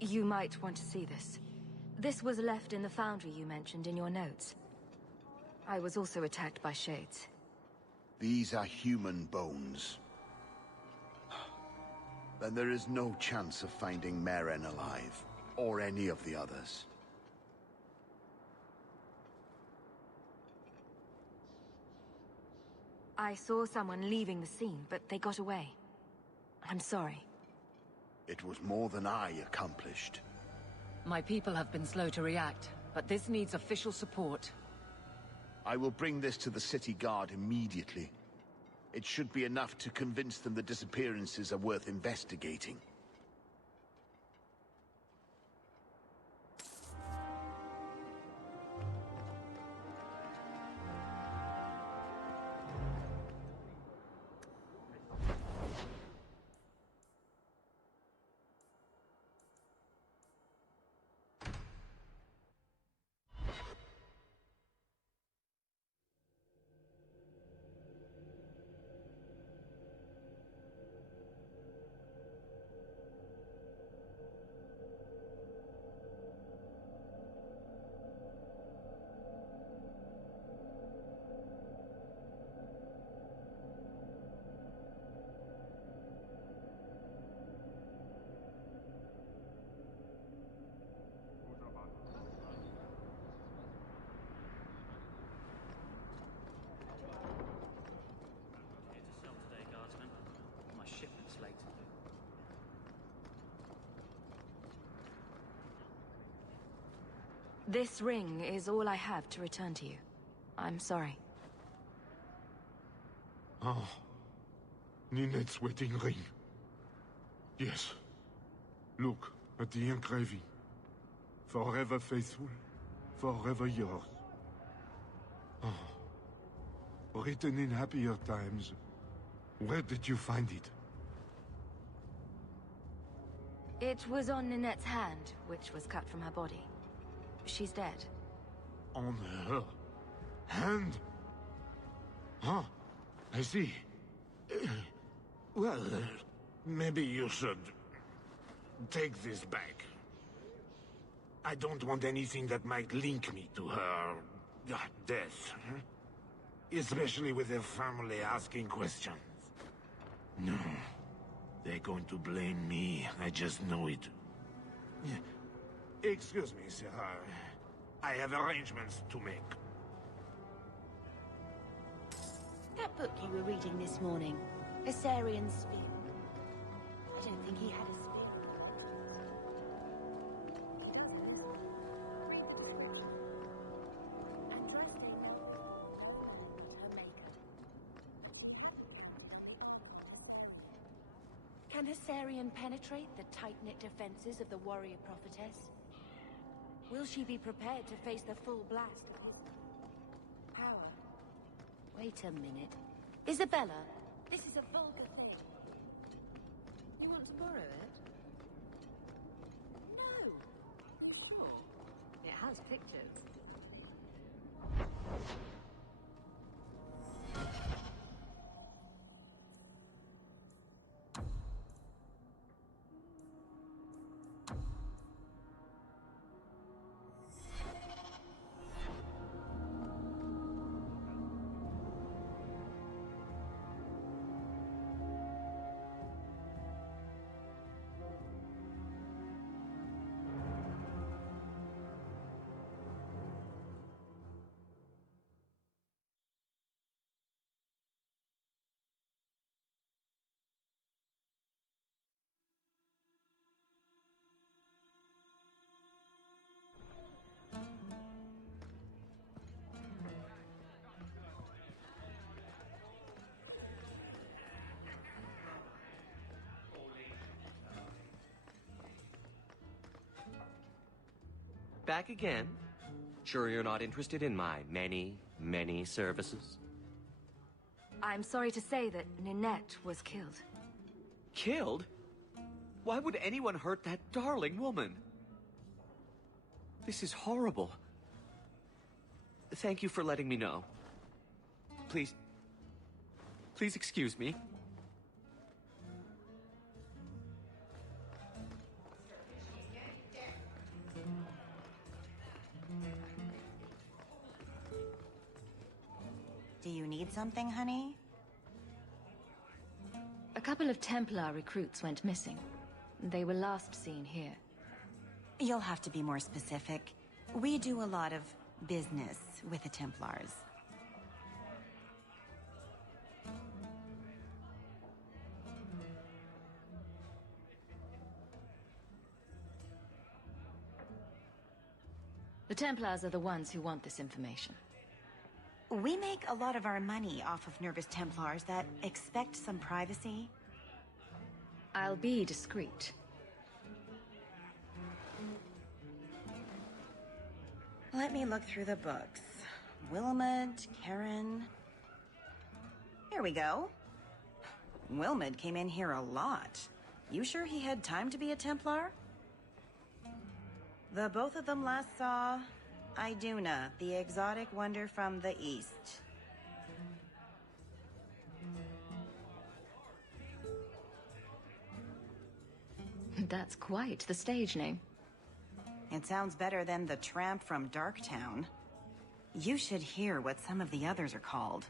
You might want to see this. This was left in the foundry you mentioned in your notes. I was also attacked by shades. These are human bones. Then there is no chance of finding Meren alive, or any of the others. I saw someone leaving the scene, but they got away. I'm sorry. It was more than I accomplished. My people have been slow to react, but this needs official support. I will bring this to the city guard immediately. It should be enough to convince them the disappearances are worth investigating. This ring is all I have to return to you. I'm sorry. Oh. Ninette's wedding ring. Yes. Look at the engraving. Forever faithful, forever yours. Oh. Written in happier times. Where did you find it? It was on Ninette's hand, which was cut from her body. She's dead. On her hand? Huh, I see. Well, maybe you should take this back. I don't want anything that might link me to her Death. Huh? Especially with their family asking questions. No. They're going to blame me. I just know it. Excuse me, sir. I have arrangements to make. That book you were reading this morning, Assyrian Spear. I don't think he had a spear. Can Assyrian penetrate the tight-knit defenses of the warrior prophetess? Will she be prepared to face the full blast of his power? Wait a minute. Isabella, this is a vulgar thing. You want to borrow it? No. Sure. It has pictures. Back again? Sure you're not interested in my many, many services? I'm sorry to say that Ninette was killed. Killed? Why would anyone hurt that darling woman? This is horrible. Thank you for letting me know. Please excuse me. Do you need something, honey? A couple of Templar recruits went missing. They were last seen here. You'll have to be more specific. We do a lot of business with the Templars. The Templars are the ones who want this information. We make a lot of our money off of nervous Templars that expect some privacy. I'll be discreet. Let me look through the books. Wilmot, Karen... Here we go. Wilmot came in here a lot. You sure he had time to be a Templar? The both of them last saw Iduna, the exotic wonder from the east. That's quite the stage name. It sounds better than the tramp from Darktown. You should hear what some of the others are called.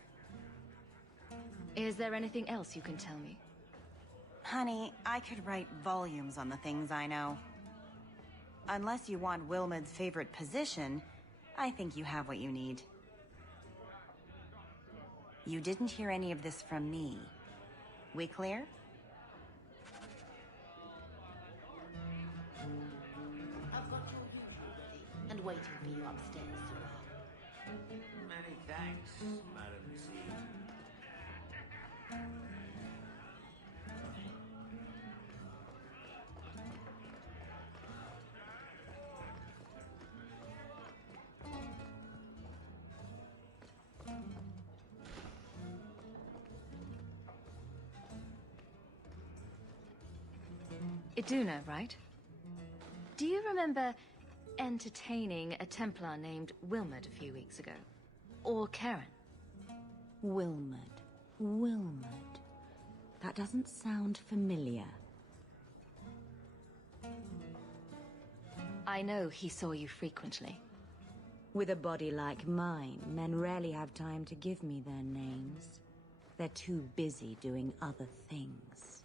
Is there anything else you can tell me? Honey, I could write volumes on the things I know. Unless you want Wilmot's favorite position, I think you have what you need. You didn't hear any of this from me. We clear? I've got your usual ready and waiting for you upstairs, Sarah. Many thanks, Madam Z. Iduna, right? Do you remember entertaining a Templar named Wilmot a few weeks ago? Or Karen? Wilmot. Wilmot. That doesn't sound familiar. I know he saw you frequently. With a body like mine, men rarely have time to give me their names. They're too busy doing other things.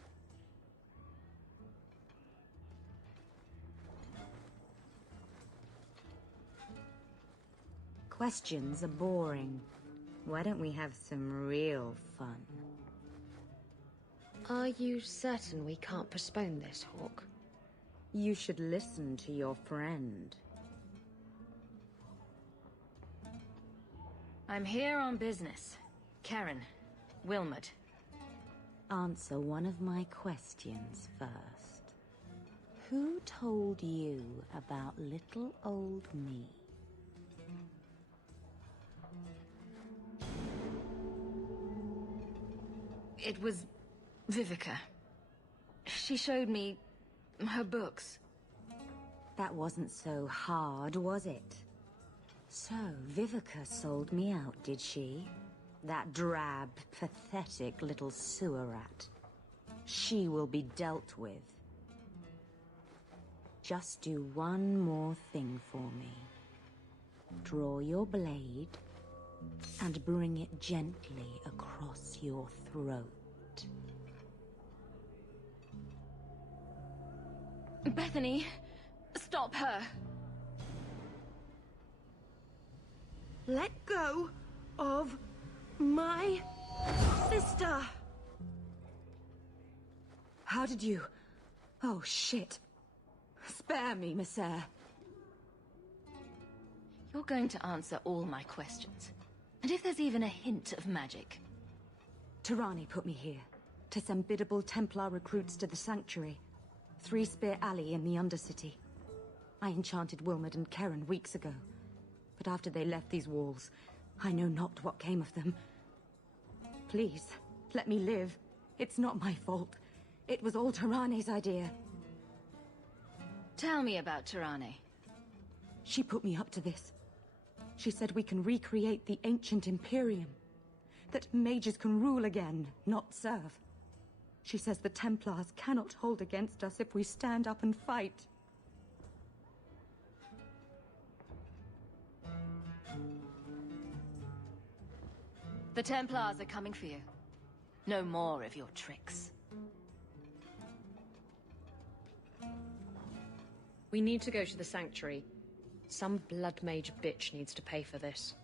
Questions are boring. Why don't we have some real fun? Are you certain we can't postpone this, Hawk? You should listen to your friend. I'm here on business. Karen, Wilmot. Answer one of my questions first. Who told you about little old me? It was Vivica. She showed me her books. That wasn't so hard, was it? So, Vivica sold me out, did she? That drab, pathetic little sewer rat. She will be dealt with. Just do one more thing for me. Draw your blade and bring it gently across your throat. Bethany, stop her. Let go of my sister. How did you... Oh, shit. Spare me, Messer. You're going to answer all my questions. And if there's even a hint of magic. Tirani put me here to send biddable Templar recruits to the Sanctuary. Three Spear Alley in the Undercity. I enchanted Wilmot and Karen weeks ago. But after they left these walls, I know not what came of them. Please, let me live. It's not my fault. It was all Tirani's idea. Tell me about Tirani. She put me up to this. She said we can recreate the ancient Imperium. That mages can rule again, not serve. She says the Templars cannot hold against us if we stand up and fight. The Templars are coming for you. No more of your tricks. We need to go to the Sanctuary. Some blood mage bitch needs to pay for this.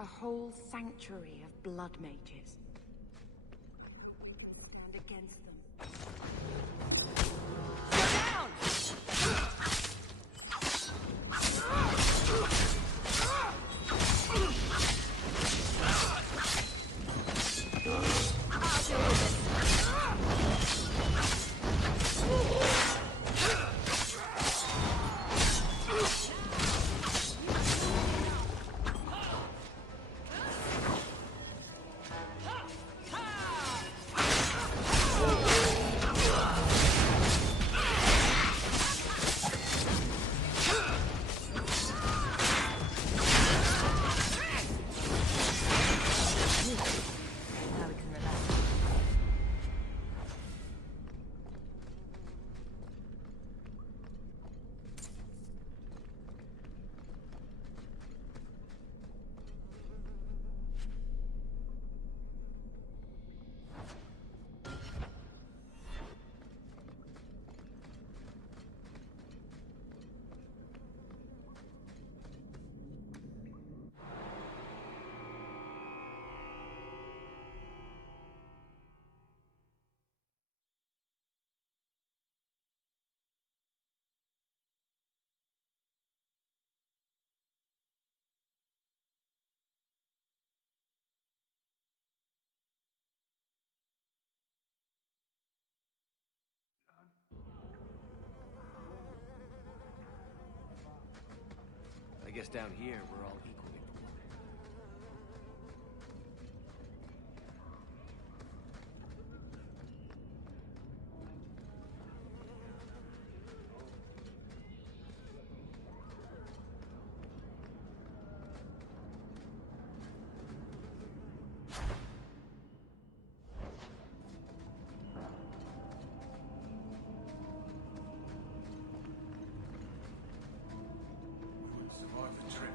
A whole sanctuary of blood mages. Stand against them. I guess down here, we're all equally. Survive the trip.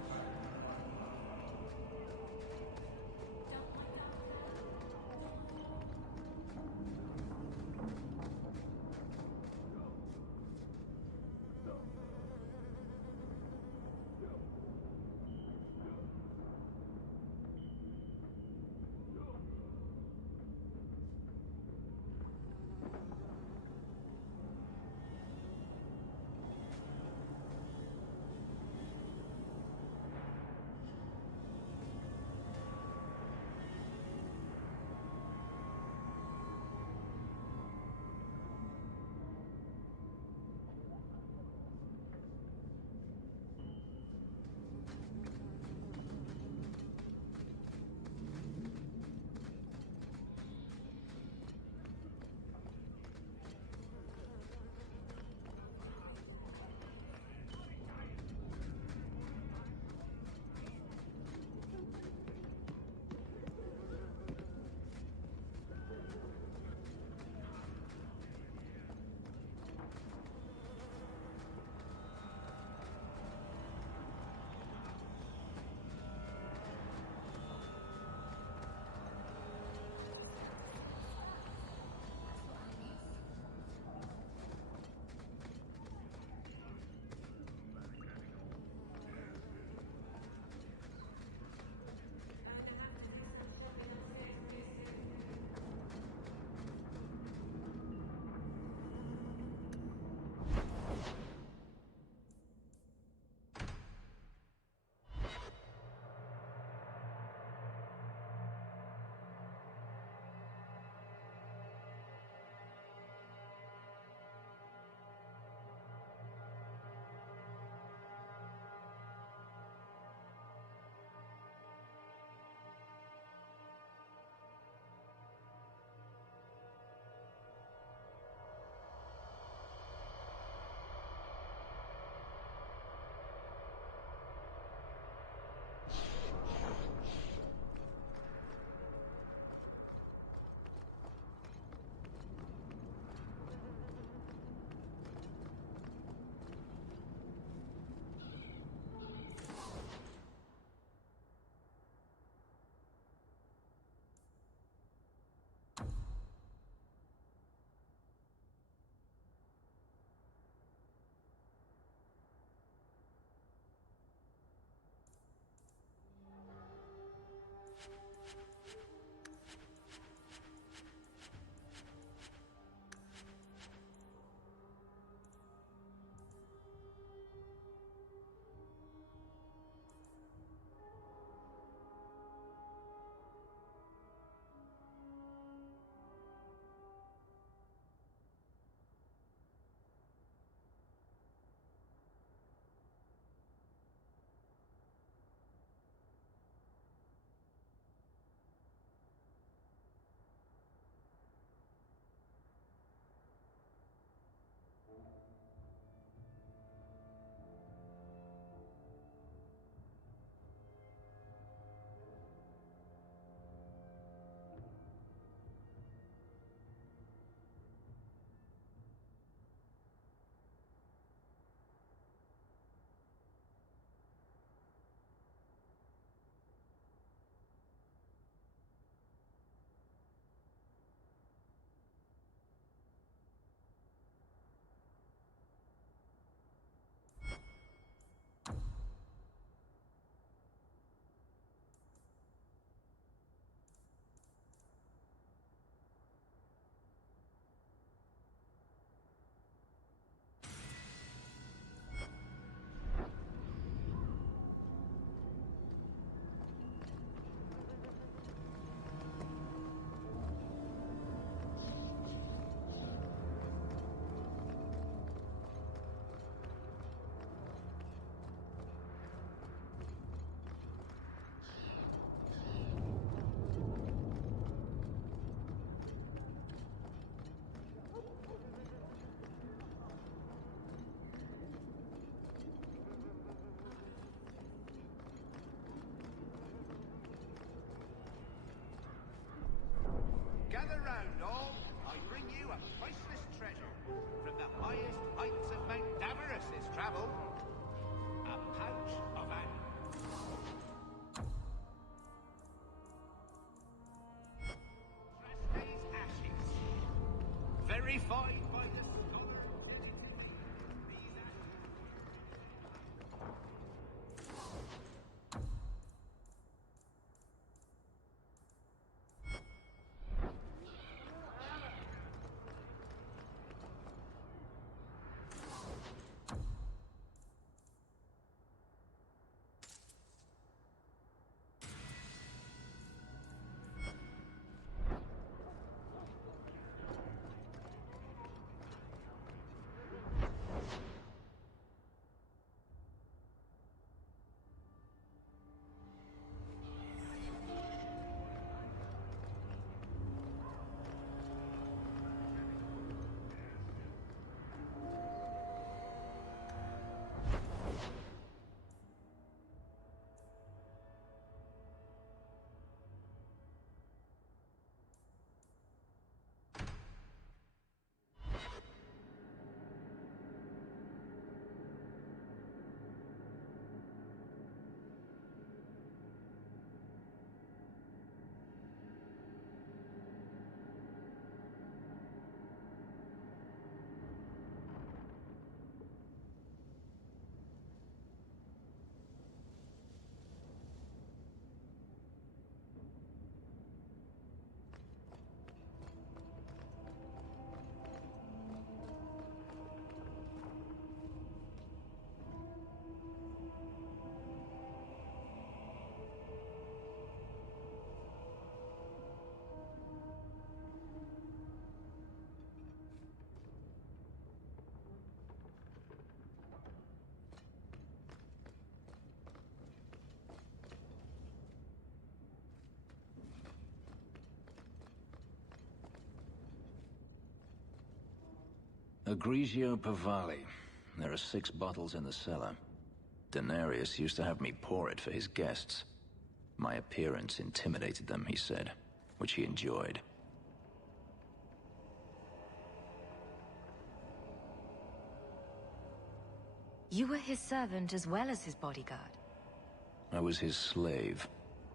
refined by the scholar. Grigio Pavali. There are 6 bottles in the cellar. Denarius used to have me pour it for his guests. My appearance intimidated them, he said, which he enjoyed. You were his servant as well as his bodyguard. I was his slave.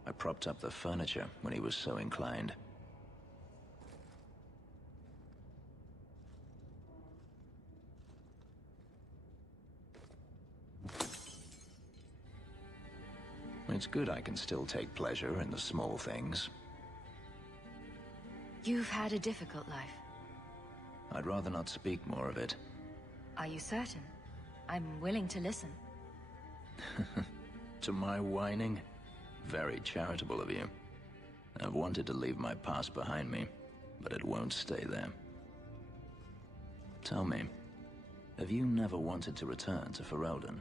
I propped up the furniture when he was so inclined. It's good I can still take pleasure in the small things. You've had a difficult life. I'd rather not speak more of it. Are you certain? I'm willing to listen. To my whining? Very charitable of you. I've wanted to leave my past behind me, but it won't stay there. Tell me, have you never wanted to return to Ferelden?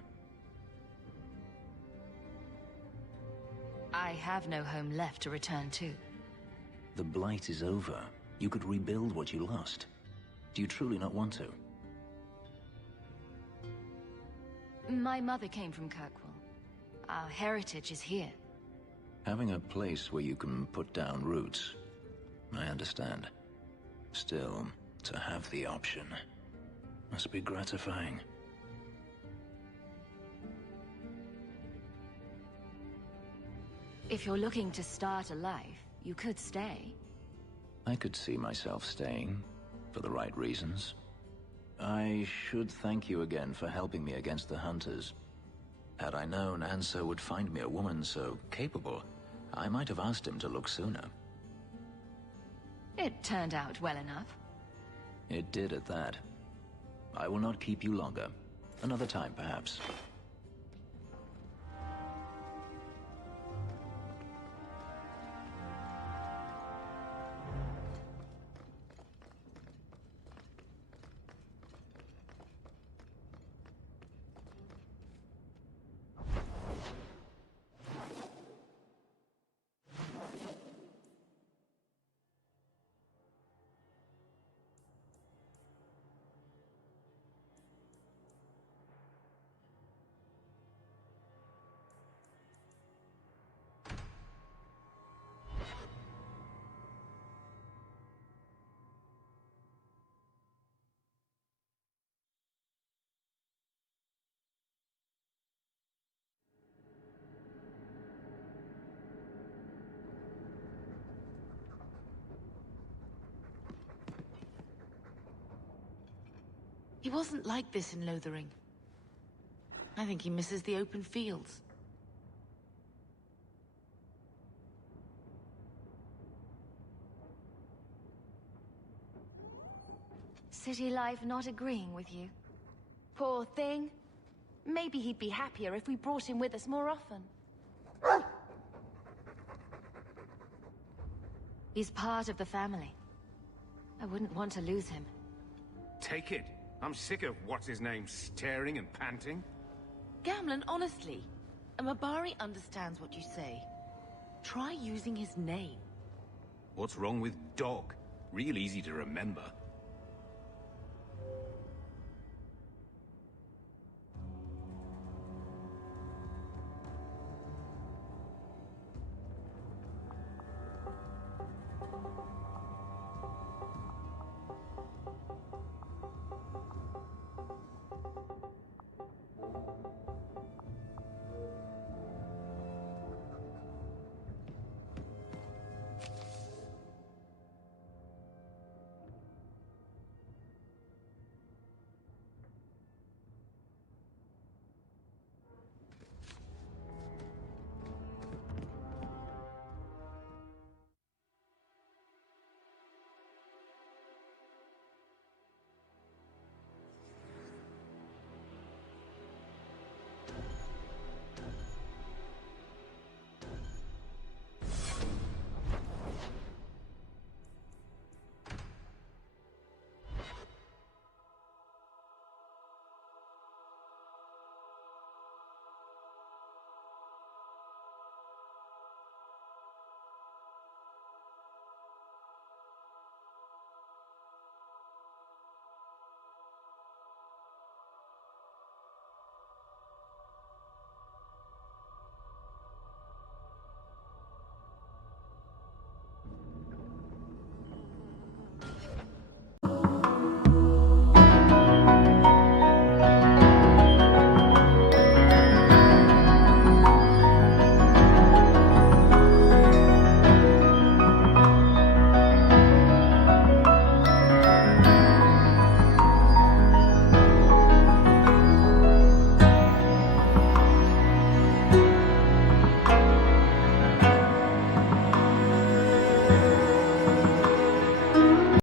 I have no home left to return to. The Blight is over. You could rebuild what you lost. Do you truly not want to? My mother came from Kirkwall. Our heritage is here. Having a place where you can put down roots, I understand. Still, to have the option must be gratifying. If you're looking to start a life, you could stay. I could see myself staying, for the right reasons. I should thank you again for helping me against the Hunters. Had I known Ansel would find me a woman so capable, I might have asked him to look sooner. It turned out well enough. It did at that. I will not keep you longer. Another time, perhaps. He wasn't like this in Lothering. I think he misses the open fields. City life not agreeing with you? Poor thing. Maybe he'd be happier if we brought him with us more often. He's part of the family. I wouldn't want to lose him. Take it. I'm sick of what's-his-name staring and panting. Gamlen, honestly, a Mabari understands what you say. Try using his name. What's wrong with Dog? Real easy to remember.